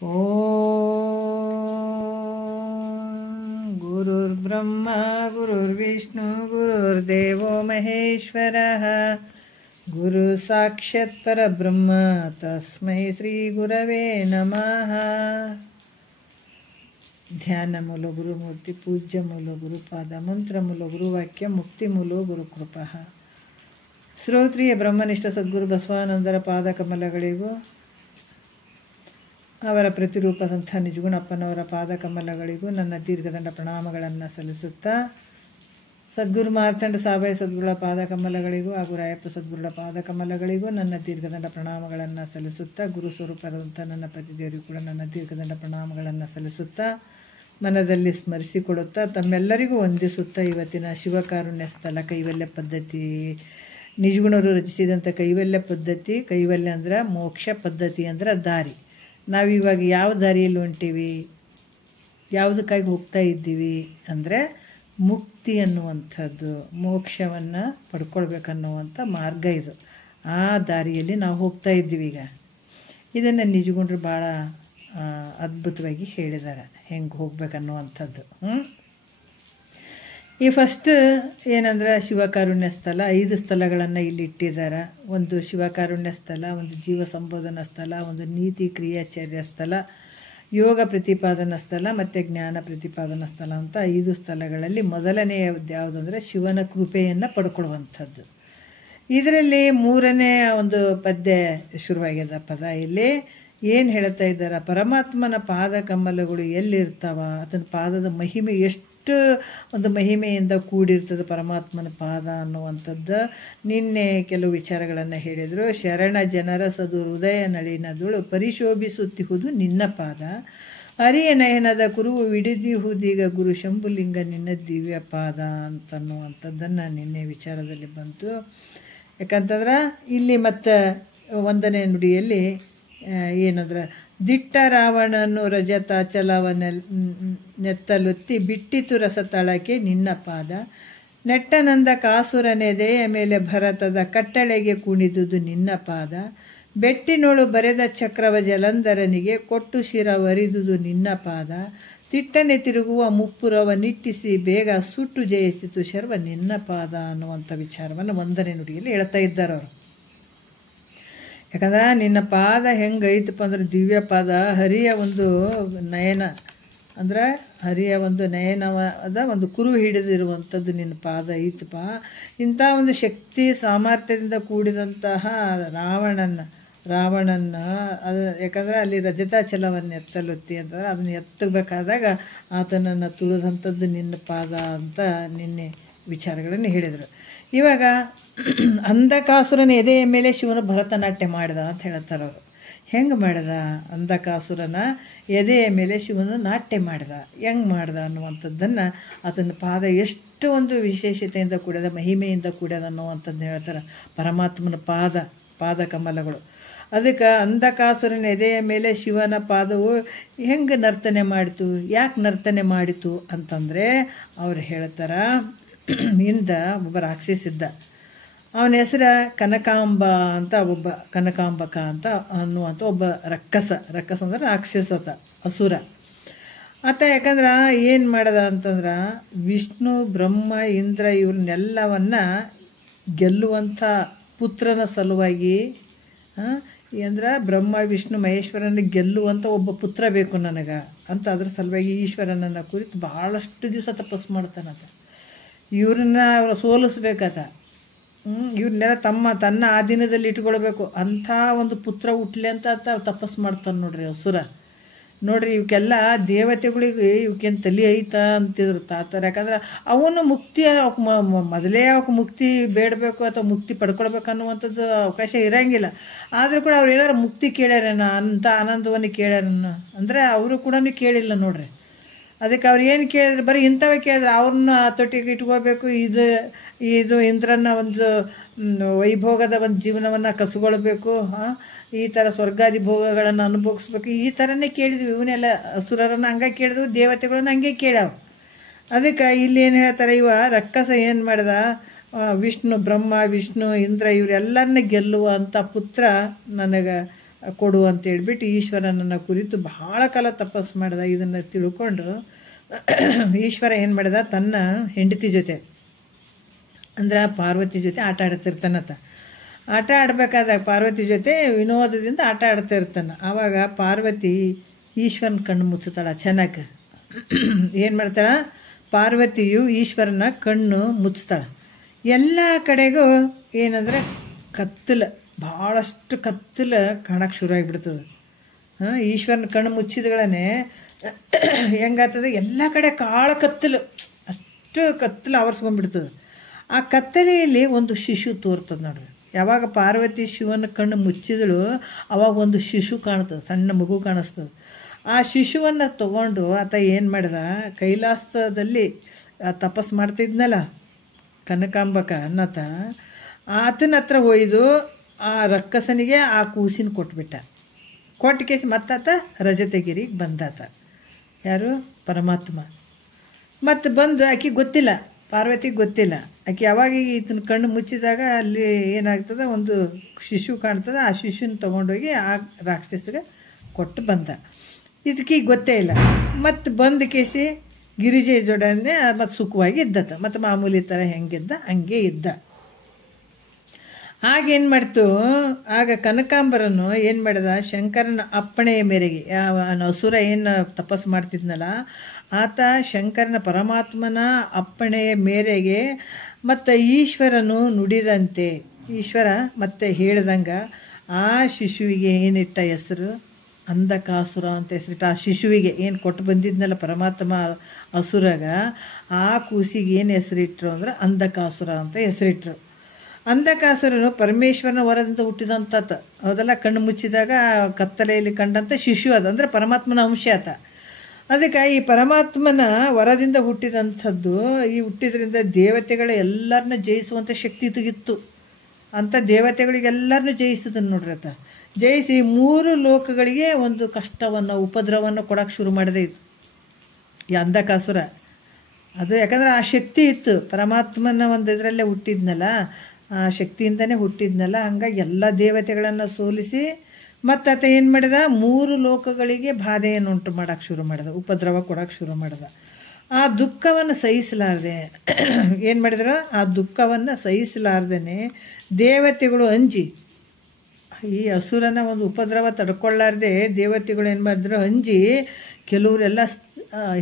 ಓಂ ಗುರುರ್ಬ್ರಹ್ಮ ಗುರುರ್ವಿಷ್ಣು ಗುರುರ್ದೇವೋ ಮಹೇಶ್ವರಃ ಗುರು ಸಾಕ್ಷಾತ್ ಪರಬ್ರಹ್ಮ ತಸ್ಮೈ ಶ್ರೀ ಗುರವೇ ನಮಃ. ಧ್ಯಾನ ಮೂಲ ಗುರುಮೂರ್ತಿ ಪೂಜ್ಯ ಮೂಲ ಗುರುಪಾದ ಮಂತ್ರ ಮೂಲ ಗುರುವಾಕ್ಯ ಮುಕ್ತಿ ಮೂಲ ಗುರುಕೃಪಃ. ಶ್ರೋತ್ರಿಯ ಬ್ರಹ್ಮನಿಷ್ಠ ಸದ್ಗುರು ಬಸವಾನಂದರ ಪಾದ ಕಮಲಗಳಿಗೂ ಅವರ ಪ್ರತಿರೂಪದಂಥ ನಿಜಗುಣಪ್ಪನವರ ಪಾದ ಕಮಲಗಳಿಗೂ ನನ್ನ ದೀರ್ಘದಂಡ ಪ್ರಣಾಮಗಳನ್ನು ಸಲ್ಲಿಸುತ್ತಾ, ಸದ್ಗುರು ಮಾರ್ತಾಂಡ ಸಾಬಾಯಿ ಸದ್ಗುರುಗಳ ಪಾದ ಕಮಲಗಳಿಗೂ ಹಾಗೂ ರಾಯಪ್ಪ ಸದ್ಗುರುಗಳ ಪಾದ ಕಮಲಗಳಿಗೂ ನನ್ನ ದೀರ್ಘದಂಡ ಪ್ರಣಾಮಗಳನ್ನು ಸಲ್ಲಿಸುತ್ತಾ, ಗುರು ಸ್ವರೂಪದಂಥ ನನ್ನ ಪ್ರತಿದೇವರಿಗೂ ಕೂಡ ನನ್ನ ದೀರ್ಘದಂಡ ಪ್ರಣಾಮಗಳನ್ನು ಸಲ್ಲಿಸುತ್ತಾ, ಮನದಲ್ಲಿ ಸ್ಮರಿಸಿಕೊಡುತ್ತಾ, ತಮ್ಮೆಲ್ಲರಿಗೂ ವಂದಿಸುತ್ತಾ, ಇವತ್ತಿನ ಶಿವಕಾರುಣ್ಯ ಸ್ಥಳ ಕೈವಲ್ಯ ಪದ್ಧತಿ, ನಿಜಗುಣರು ರಚಿಸಿದಂಥ ಕೈವಲ್ಯ ಪದ್ಧತಿ. ಕೈವಲ್ಯ ಅಂದ್ರೆ ಮೋಕ್ಷ, ಪದ್ಧತಿ ಅಂದ್ರೆ ದಾರಿ. ನಾವಿವಾಗ ಯಾವ ದಾರಿಯಲ್ಲಿ ಹೊಂಟೀವಿ, ಯಾವುದಕ್ಕಾಗಿ ಹೋಗ್ತಾ ಇದ್ದೀವಿ ಅಂದರೆ ಮುಕ್ತಿ ಅನ್ನುವಂಥದ್ದು, ಮೋಕ್ಷವನ್ನು ಪಡ್ಕೊಳ್ಬೇಕನ್ನುವಂಥ ಮಾರ್ಗ ಇದು. ಆ ದಾರಿಯಲ್ಲಿ ನಾವು ಹೋಗ್ತಾ ಇದ್ದೀವಿ. ಈಗ ಇದನ್ನು ನಿಜಗುಣರು ಭಾಳ ಅದ್ಭುತವಾಗಿ ಹೇಳಿದ್ದಾರೆ, ಹೆಂಗೆ ಹೋಗ್ಬೇಕನ್ನುವಂಥದ್ದು. ಈ ಫಸ್ಟ್ ಏನಂದ್ರೆ ಶಿವಕಾರುಣ್ಯ ಸ್ಥಳ, 5 ಸ್ಥಳಗಳನ್ನು ಇಲ್ಲಿ ಇಟ್ಟಿದ್ದಾರೆ. ಒಂದು ಶಿವಕಾರುಣ್ಯ ಸ್ಥಳ, ಒಂದು ಜೀವ ಸಂಬೋಧನಾ ಸ್ಥಳ, ಒಂದು ನೀತಿ ಕ್ರಿಯಾಚರ್ಯ ಸ್ಥಳ, ಯೋಗ ಪ್ರತಿಪಾದನಾ ಸ್ಥಳ ಮತ್ತು ಜ್ಞಾನ ಪ್ರತಿಪಾದನಾ ಸ್ಥಳ ಅಂತ 5 ಸ್ಥಳಗಳಲ್ಲಿ ಮೊದಲನೆಯ ಯಾವುದಂದರೆ ಶಿವನ ಕೃಪೆಯನ್ನು ಪಡ್ಕೊಳ್ಳುವಂಥದ್ದು. ಇದರಲ್ಲಿ 3ನೇ ಒಂದು ಪದ್ಯ ಶುರುವಾಗ್ಯದ ಪದ. ಇಲ್ಲಿ ಏನು ಹೇಳ್ತಾ ಇದ್ದಾರೆ, ಪರಮಾತ್ಮನ ಪಾದ ಕಮಲಗಳು ಎಲ್ಲಿರ್ತಾವ, ಅದನ್ನ ಪಾದದ ಮಹಿಮೆ ಎಷ್ಟು ಒಂದು ಮಹಿಮೆಯಿಂದ ಕೂಡಿರ್ತದೆ ಪರಮಾತ್ಮನ ಪಾದ ಅನ್ನುವಂಥದ್ದು. ನಿನ್ನೆ ಕೆಲವು ವಿಚಾರಗಳನ್ನು ಹೇಳಿದರು. ಶರಣ ಜನರ ಸದು ಹೃದಯ ನಳಿನದುಳು ಪರಿಶೋಭಿಸುತ್ತಿಹುದು ನಿನ್ನ ಪಾದ, ಅರಿಯ ನಯನದ ಕುರುವು ವಿಡಿದಿಹುದೀಗ ಗುರು ಶಂಭುಲಿಂಗ ನಿನ್ನ ದಿವ್ಯ ಪಾದ ಅಂತನ್ನುವಂಥದ್ದನ್ನು ನಿನ್ನೆ ವಿಚಾರದಲ್ಲಿ ಬಂತು. ಯಾಕಂತಂದ್ರೆ ಇಲ್ಲಿ ಮತ್ತು 1ನೇ ನುಡಿಯಲ್ಲಿ ಏನಂದ್ರೆ, ದಿಟ್ಟ ರಾವಣನು ರಜತಾಚಲವ ನೆತ್ತಲೊತ್ತಿ ಬಿಟ್ಟಿತು ರಸತಳಕ್ಕೆ ನಿನ್ನ ಪಾದ, ನೆಟ್ಟನಂದ ಕಾಸುರನೆದೆಯ ಮೇಲೆ ಭರತದ ಕಟ್ಟಳೆಗೆ ಕುಣಿದುದು ನಿನ್ನ ಪಾದ, ಬೆಟ್ಟಿನೋಳು ಬರೆದ ಚಕ್ರವ ಜಲಂಧರನಿಗೆ ಕೊಟ್ಟು ಶಿರವರಿದುದು ನಿನ್ನ ಪಾದ, ತಿಟ್ಟನೆ ತಿರುಗುವ ಮುಪ್ಪುರವ ನಿಟ್ಟಿಸಿ ಬೇಗ ಸುಟ್ಟು ಜಯಿಸಿತು ಶರ್ವ ನಿನ್ನ ಪಾದ ಅನ್ನುವಂಥ ವಿಚಾರವನ್ನು 1ನೇ ನುಡಿಯಲ್ಲಿ ಹೇಳ್ತಾ ಇದ್ದಾರೆ ಅವರು. ಯಾಕಂದ್ರೆ ನಿನ್ನ ಪಾದ ಹೆಂಗೈತಪ್ಪ ಅಂದ್ರೆ ದಿವ್ಯ ಪಾದ, ಹರಿಯ ಒಂದು ನಯನ ಅಂದ್ರೆ ಹರಿಯ ಒಂದು ನಯನವಾದ ಒಂದು ಕುರು ಹಿಡಿದಿರುವಂಥದ್ದು ನಿನ್ನ ಪಾದ ಐತಪ್ಪ. ಇಂಥ ಒಂದು ಶಕ್ತಿ ಸಾಮರ್ಥ್ಯದಿಂದ ಕೂಡಿದಂತಹ ರಾವಣನ ಅದು ಯಾಕಂದರೆ ಅಲ್ಲಿ ರಜತಾಚಲವನ್ನು ಎತ್ತಲೊತ್ತಿ ಅಂತಂದ್ರೆ ಅದನ್ನು ಎತ್ತಬೇಕಾದಾಗ ಆತನನ್ನು ತುಳಿದಂಥದ್ದು ನಿನ್ನ ಪಾದ ಅಂತ ನಿನ್ನೆ ವಿಚಾರಗಳನ್ನು ಹೇಳಿದರು. ಇವಾಗ ಅಂಧಕಾಸುರನ ಎದೆಯ ಮೇಲೆ ಶಿವನು ಭರತನಾಟ್ಯ ಮಾಡಿದ ಅಂತ ಹೇಳ್ತಾರೆ ಅವರು. ಹೆಂಗೆ ಮಾಡಿದ, ಅಂಧಕಾಸುರನ ಎದೆಯ ಮೇಲೆ ಶಿವನು ನಾಟ್ಯ ಮಾಡಿದ, ಹೆಂಗೆ ಮಾಡ್ದ ಅನ್ನುವಂಥದ್ದನ್ನು, ಅದನ್ನು ಪಾದ ಎಷ್ಟು ಒಂದು ವಿಶೇಷತೆಯಿಂದ ಕೂಡ್ಯದ, ಮಹಿಮೆಯಿಂದ ಕೂಡ್ಯದ ಅನ್ನುವಂಥದ್ದನ್ನ ಹೇಳ್ತಾರೆ. ಪರಮಾತ್ಮನ ಪಾದ ಕಮಲಗಳು. ಅದಕ್ಕೆ ಅಂಧಕಾಸುರನ ಎದೆಯ ಮೇಲೆ ಶಿವನ ಪಾದವು ಹೆಂಗೆ ನರ್ತನೆ ಮಾಡಿತು, ಯಾಕೆ ನರ್ತನೆ ಮಾಡಿತು ಅಂತಂದರೆ ಅವ್ರು ಹೇಳ್ತಾರೆ, ಹಿಂದ ಒಬ್ಬ ರಾಕ್ಷಸಿದ್ದ, ಅವನ ಹೆಸರು ಕನಕಾಂಬ ಅಂತ, ಕನಕಾಂಬಕ ಅಂತ ಅನ್ನುವಂಥ ಒಬ್ಬ ರಕ್ಕಸ ಅಂದರೆ ರಾಕ್ಷಸತ ಅಸುರ ಆತ. ಯಾಕಂದ್ರೆ ಏನು ಮಾಡ್ದ ಅಂತಂದ್ರೆ, ವಿಷ್ಣು ಬ್ರಹ್ಮ ಇಂದ್ರ ಇವ್ರನ್ನೆಲ್ಲವನ್ನ ಗೆಲ್ಲುವಂಥ ಪುತ್ರನ ಸಲುವಾಗಿ ಅಂದ್ರೆ ಬ್ರಹ್ಮ ವಿಷ್ಣು ಮಹೇಶ್ವರನ ಗೆಲ್ಲುವಂಥ ಒಬ್ಬ ಪುತ್ರ ಬೇಕು ನನಗೆ ಅಂತ ಅದ್ರ ಸಲುವಾಗಿ ಈಶ್ವರನನ್ನು ಕುರಿತು ಭಾಳಷ್ಟು ದಿವಸ ತಪಸ್ಸು ಮಾಡ್ತಾನಂತ. ಇವ್ರನ್ನ ಅವರು ಸೋಲಿಸ್ಬೇಕತ್ತ, ಇವ್ರನ್ನೆಲ್ಲ ತನ್ನ ಆಧೀನದಲ್ಲಿ ಇಟ್ಕೊಳ್ಬೇಕು ಅಂಥ ಒಂದು ಪುತ್ರ ಹುಟ್ಲಿ ಅಂತ ತಪಸ್ಸು ಮಾಡ್ತಾನೆ ನೋಡ್ರಿ ಅಸುರ. ನೋಡ್ರಿ ಇವಕ್ಕೆಲ್ಲ ದೇವತೆಗಳಿಗೆ ಇವಕ್ಕೇನು ತಲೆ ಐತಾ ಅಂತಿದ್ರು ತಾತರ. ಯಾಕಂದ್ರೆ ಅವನು ಮುಕ್ತಿ ಮೊದಲೇ ಅವಕ್ಕೆ ಮುಕ್ತಿ ಬೇಡಬೇಕು ಅಥವಾ ಮುಕ್ತಿ ಪಡ್ಕೊಳ್ಬೇಕು ಅನ್ನುವಂಥದ್ದು ಅವಕಾಶ ಇರೋಂಗಿಲ್ಲ. ಆದರೂ ಕೂಡ ಅವ್ರು ಏನಾರು ಮುಕ್ತಿ ಕೇಳ್ಯಾರೇನ ಅಂತ ಆನಂದವನ್ನು ಕೇಳ್ಯಾರನ್ನ ಅಂದರೆ ಅವರು ಕೂಡ ಕೇಳಿಲ್ಲ ನೋಡ್ರಿ. ಅದಕ್ಕೆ ಅವ್ರು ಏನು ಕೇಳಿದ್ರೆ ಬರೀ ಇಂಥವೇ ಕೇಳಿದ್ರೆ, ಅವ್ರನ್ನ ತೊಟ್ಟಿಗೆ ಇಟ್ಕೋಬೇಕು, ಇದು ಇಂದ್ರನ ಒಂದು ವೈಭೋಗದ ಒಂದು ಜೀವನವನ್ನು ಕಸುಗೊಳ್ಬೇಕು, ಈ ಥರ ಸ್ವರ್ಗಾದಿ ಭೋಗಗಳನ್ನು ಅನುಭವಿಸ್ಬೇಕು, ಈ ಥರನೇ ಕೇಳಿದ್ವಿ. ಇವನ್ನೆಲ್ಲ ಅಸುರರನ್ನು ಹಂಗೆ ಕೇಳಿದ್ವು, ದೇವತೆಗಳನ್ನ ಹಂಗೆ ಕೇಳ್ಯಾವ. ಅದಕ್ಕೆ ಇಲ್ಲಿ ಏನು ಹೇಳ್ತಾರೆ, ಇವ ರಕ್ಕಸ ಏನು ಮಾಡ್ದ, ಬ್ರಹ್ಮ ವಿಷ್ಣು ಇಂದ್ರ ಇವರೆಲ್ಲರನ್ನ ಗೆಲ್ಲುವ ಅಂಥ ಪುತ್ರ ನನಗೆ ಕೊಡು ಅಂತೇಳ್ಬಿಟ್ಟು ಈಶ್ವರನನ್ನು ಕುರಿತು ಬಹಳ ಕಾಲ ತಪಸ್ಸು ಮಾಡಿದ. ಇದನ್ನು ತಿಳ್ಕೊಂಡು ಈಶ್ವರ ಏನು ಮಾಡಿದ, ತನ್ನ ಹೆಂಡತಿ ಜೊತೆ ಅಂದ್ರೆ ಪಾರ್ವತಿ ಜೊತೆ ಆಟ ಆಡ್ತಿರ್ತಾನತ್ತ. ಆಟ ಆಡಬೇಕಾದಾಗ ಪಾರ್ವತಿ ಜೊತೆ ವಿನೋದದಿಂದ ಆಟ ಆಡ್ತಿರ್ತಾನೆ. ಆವಾಗ ಪಾರ್ವತಿ ಈಶ್ವರನ ಕಣ್ಣು ಮುಚ್ಚುತ್ತಾಳೆ ಚೆನ್ನಾಗಿ. ಏನು ಮಾಡ್ತಾಳೆ, ಪಾರ್ವತಿಯು ಈಶ್ವರನ ಕಣ್ಣು ಮುಚ್ತಾಳೆ. ಎಲ್ಲ ಕಡೆಗೂ ಏನಂದರೆ ಕತ್ತಲು, ಭಾಳಷ್ಟು ಕತ್ತಲು ಕಾಣಕ್ಕೆ ಶುರು ಆಗಿಬಿಡ್ತದೆ. ಈಶ್ವರನ ಕಣ್ಣು ಮುಚ್ಚಿದಗಳೇ ಹೆಂಗಾಗ್ತದೆ, ಎಲ್ಲ ಕಡೆ ಕಾಳ ಕತ್ತಲು, ಅಷ್ಟು ಕತ್ತಲು ಆವರಿಸ್ಕೊಂಡ್ಬಿಡ್ತದೆ. ಆ ಕತ್ತಲೆಯಲ್ಲಿ ಒಂದು ಶಿಶು ತೋರ್ತದೆ ನೋಡ್ರಿ. ಯಾವಾಗ ಪಾರ್ವತಿ ಶಿವನ ಕಣ್ಣು ಮುಚ್ಚಿದಳು ಅವಾಗ ಒಂದು ಶಿಶು ಕಾಣ್ತದೆ, ಸಣ್ಣ ಮಗು ಕಾಣಿಸ್ತದೆ. ಆ ಶಿಶುವನ್ನು ತಗೊಂಡು ಆತ ಏನು ಮಾಡಿದ, ಕೈಲಾಸದಲ್ಲಿ ತಪಸ್ಸು ಮಾಡ್ತಿದ್ನಲ್ಲ ಕನಕಾಂಬಕ ಅನ್ನತ, ಆತನ ಹತ್ರ ಒಯ್ದು ಆ ರಕ್ಕಸನಿಗೆ ಆ ಕೂಸಿನ ಕೊಟ್ಬಿಟ್ಟ. ಕೊಟ್ಟು ಕೇಸಿ ಮತ್ತಾತ ರಜತಗಿರಿಗೆ ಬಂದಾತ. ಯಾರು, ಪರಮಾತ್ಮ. ಮತ್ತು ಬಂದು ಆಕೆ ಗೊತ್ತಿಲ್ಲ, ಪಾರ್ವತಿಗೆ ಗೊತ್ತಿಲ್ಲ. ಆಕೆ ಯಾವಾಗ ಈತನ ಕಣ್ಣು ಮುಚ್ಚಿದಾಗ ಅಲ್ಲಿ ಏನಾಗ್ತದೆ, ಒಂದು ಶಿಶು ಕಾಣ್ತದೆ. ಆ ಶಿಶುನ ತೊಗೊಂಡೋಗಿ ಆ ರಾಕ್ಷಸಿಗೆ ಕೊಟ್ಟು ಬಂದ. ಇದಕ್ಕೆ ಗೊತ್ತೇ ಇಲ್ಲ. ಮತ್ತು ಬಂದು ಕೇಸಿ ಗಿರಿಜೆ ಜೋಡನೆ ಮತ್ತು ಸುಖವಾಗಿ ಇದ್ದತ. ಮತ್ತು ಮಾಮೂಲಿ ಥರ ಹೆಂಗಿದ್ದ ಹಂಗೆ ಇದ್ದ. ಆಗೇನು ಮಾಡ್ತು, ಆಗ ಕನಕಾಂಬರನು ಏನು ಮಾಡಿದ, ಶಂಕರನ ಅಪ್ಪಣೆಯ ಮೇರೆಗೆ, ಅಸುರ ಏನು ತಪಸ್ಸು ಮಾಡ್ತಿದ್ನಲ್ಲ ಆತ ಶಂಕರನ ಪರಮಾತ್ಮನ ಅಪ್ಪಣೆಯ ಮೇರೆಗೆ ಮತ್ತು ಈಶ್ವರನು ನುಡಿದಂತೆ, ಈಶ್ವರ ಮತ್ತೆ ಹೇಳ್ದಂಗೆ ಆ ಶಿಶುವಿಗೆ ಏನಿಟ್ಟ ಹೆಸರು, ಅಂಧಕಾಸುರ ಅಂತ ಹೆಸರಿಟ್ಟು. ಆ ಶಿಶುವಿಗೆ ಏನು ಕೊಟ್ಟು ಬಂದಿದ್ನಲ್ಲ ಪರಮಾತ್ಮ ಅಸುರಗ, ಆ ಕೂಸಿಗೆ ಏನು ಹೆಸರಿಟ್ರು ಅಂದ್ರೆ ಅಂಧಕಾಸುರ ಅಂತ ಹೆಸರಿಟ್ರು. ಅಂಧಕಾಸುರನು ಪರಮೇಶ್ವರನ ವರದಿಂದ ಹುಟ್ಟಿದಂಥದ್ದು ಹೌದಲ್ಲ. ಕಣ್ಣು ಮುಚ್ಚಿದಾಗ ಕತ್ತಲೆಯಲ್ಲಿ ಕಂಡಂಥ ಶಿಶು ಅದು, ಅಂದರೆ ಪರಮಾತ್ಮನ ಅಂಶ ಆತ. ಅದಕ್ಕೆ ಈ ಪರಮಾತ್ಮನ ವರದಿಂದ ಹುಟ್ಟಿದಂಥದ್ದು, ಈ ಹುಟ್ಟಿದ್ರಿಂದ ದೇವತೆಗಳ ಎಲ್ಲರನ್ನ ಜಯಿಸುವಂಥ ಶಕ್ತಿ ತೆಗಿತ್ತು. ಅಂಥ ದೇವತೆಗಳಿಗೆಲ್ಲರನ್ನೂ ಜಯಿಸಿದನು ನೋಡ್ರಿ ಆತ. ಜಯಿಸಿ 3 ಲೋಕಗಳಿಗೆ ಒಂದು ಕಷ್ಟವನ್ನು ಉಪದ್ರವವನ್ನು ಕೊಡೋಕ್ಕೆ ಶುರು ಮಾಡಿದೆ ಇದು ಈ ಅಂಧಕಾಸುರ. ಅದು ಯಾಕಂದರೆ ಆ ಶಕ್ತಿ ಇತ್ತು, ಪರಮಾತ್ಮನ ಒಂದು ಇದರಲ್ಲೇ ಹುಟ್ಟಿದ್ನಲ್ಲ, ಆ ಶಕ್ತಿಯಿಂದನೇ ಹುಟ್ಟಿದ್ನಲ್ಲ. ಹಂಗಾಗಿ ಎಲ್ಲ ದೇವತೆಗಳನ್ನು ಸೋಲಿಸಿ ಮತ್ತು ಆತ ಏನು ಮಾಡಿದ, 3 ಲೋಕಗಳಿಗೆ ಬಾಧೆಯನ್ನು ಉಂಟು ಮಾಡೋಕ್ಕೆ ಶುರು ಮಾಡಿದ, ಉಪದ್ರವ ಕೊಡೋಕ್ಕೆ ಶುರು ಮಾಡಿದ. ಆ ದುಃಖವನ್ನು ಸಹಿಸಲಾರ್ದೆ ಏನು ಮಾಡಿದ್ರು, ಆ ದುಃಖವನ್ನು ಸಹಿಸಲಾರ್ದೇ ದೇವತೆಗಳು ಅಂಜಿ, ಈ ಅಸುರನ ಒಂದು ಉಪದ್ರವ ತಡ್ಕೊಳ್ಳಾರ್ದೆ ದೇವತೆಗಳು ಏನು ಮಾಡಿದ್ರು, ಅಂಜಿ ಕೆಲವರೆಲ್ಲ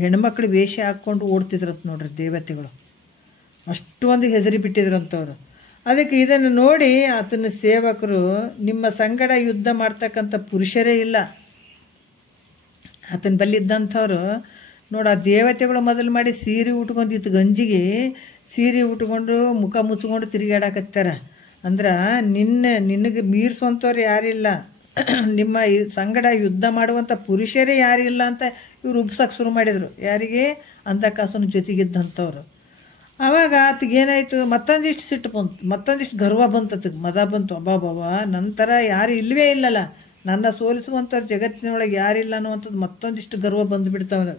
ಹೆಣ್ಮಕ್ಳು ವೇಷ ಹಾಕ್ಕೊಂಡು ಓಡ್ತಿದ್ರಂತ ನೋಡ್ರಿ ದೇವತೆಗಳು. ಅಷ್ಟೊಂದು ಹೆದರಿ ಬಿಟ್ಟಿದ್ರಂಥವ್ರು. ಅದಕ್ಕೆ ಇದನ್ನು ನೋಡಿ ಆತನ ಸೇವಕರು, ನಿಮ್ಮ ಸಂಗಡ ಯುದ್ಧ ಮಾಡ್ತಕ್ಕಂಥ ಪುರುಷರೇ ಇಲ್ಲ ಆತನ ಬಲ್ಲಿದ್ದಂಥವ್ರು. ನೋಡಿ ಆ ದೇವತೆಗಳು ಮೊದಲು ಮಾಡಿ ಸೀರೆ ಉಟ್ಕೊಂಡು ಇತ್ತು ಗಂಜಿಗೆ ಸೀರೆ ಉಟ್ಕೊಂಡು ಮುಖ ಮುಚ್ಕೊಂಡು ತಿರುಗಾಡಕತ್ತಾರ. ಅಂದ್ರೆ ನಿನಗೆ ಮೀರಿಸುವಂಥವ್ರು ಯಾರಿಲ್ಲ, ನಿಮ್ಮ ಸಂಗಡ ಯುದ್ಧ ಮಾಡುವಂಥ ಪುರುಷರೇ ಯಾರಿಲ್ಲ ಅಂತ ಇವ್ರು ಉಬ್ಸಕ್ಕೆ ಶುರು ಮಾಡಿದರು. ಯಾರಿಗೆ, ಅಂಧಕಾಸುರನ ಜೊತೆಗಿದ್ದಂಥವ್ರು. ಆವಾಗ ಆತಗೇನಾಯಿತು, ಮತ್ತೊಂದಿಷ್ಟು ಸಿಟ್ಟು ಬಂತು, ಮತ್ತೊಂದಿಷ್ಟು ಗರ್ವ ಬಂತು, ಮದ ಬಂತು. ಅಬ್ಬಾಬಾಬಾ, ನಂತರ ಯಾರು ಇಲ್ಲವೇ ಇಲ್ಲಲ್ಲ, ನನ್ನ ಸೋಲಿಸುವಂಥವ್ರು ಜಗತ್ತಿನೊಳಗೆ ಯಾರಿಲ್ಲ ಅನ್ನುವಂಥದ್ದು ಮತ್ತೊಂದಿಷ್ಟು ಗರ್ವ ಬಂದುಬಿಡ್ತಾವ.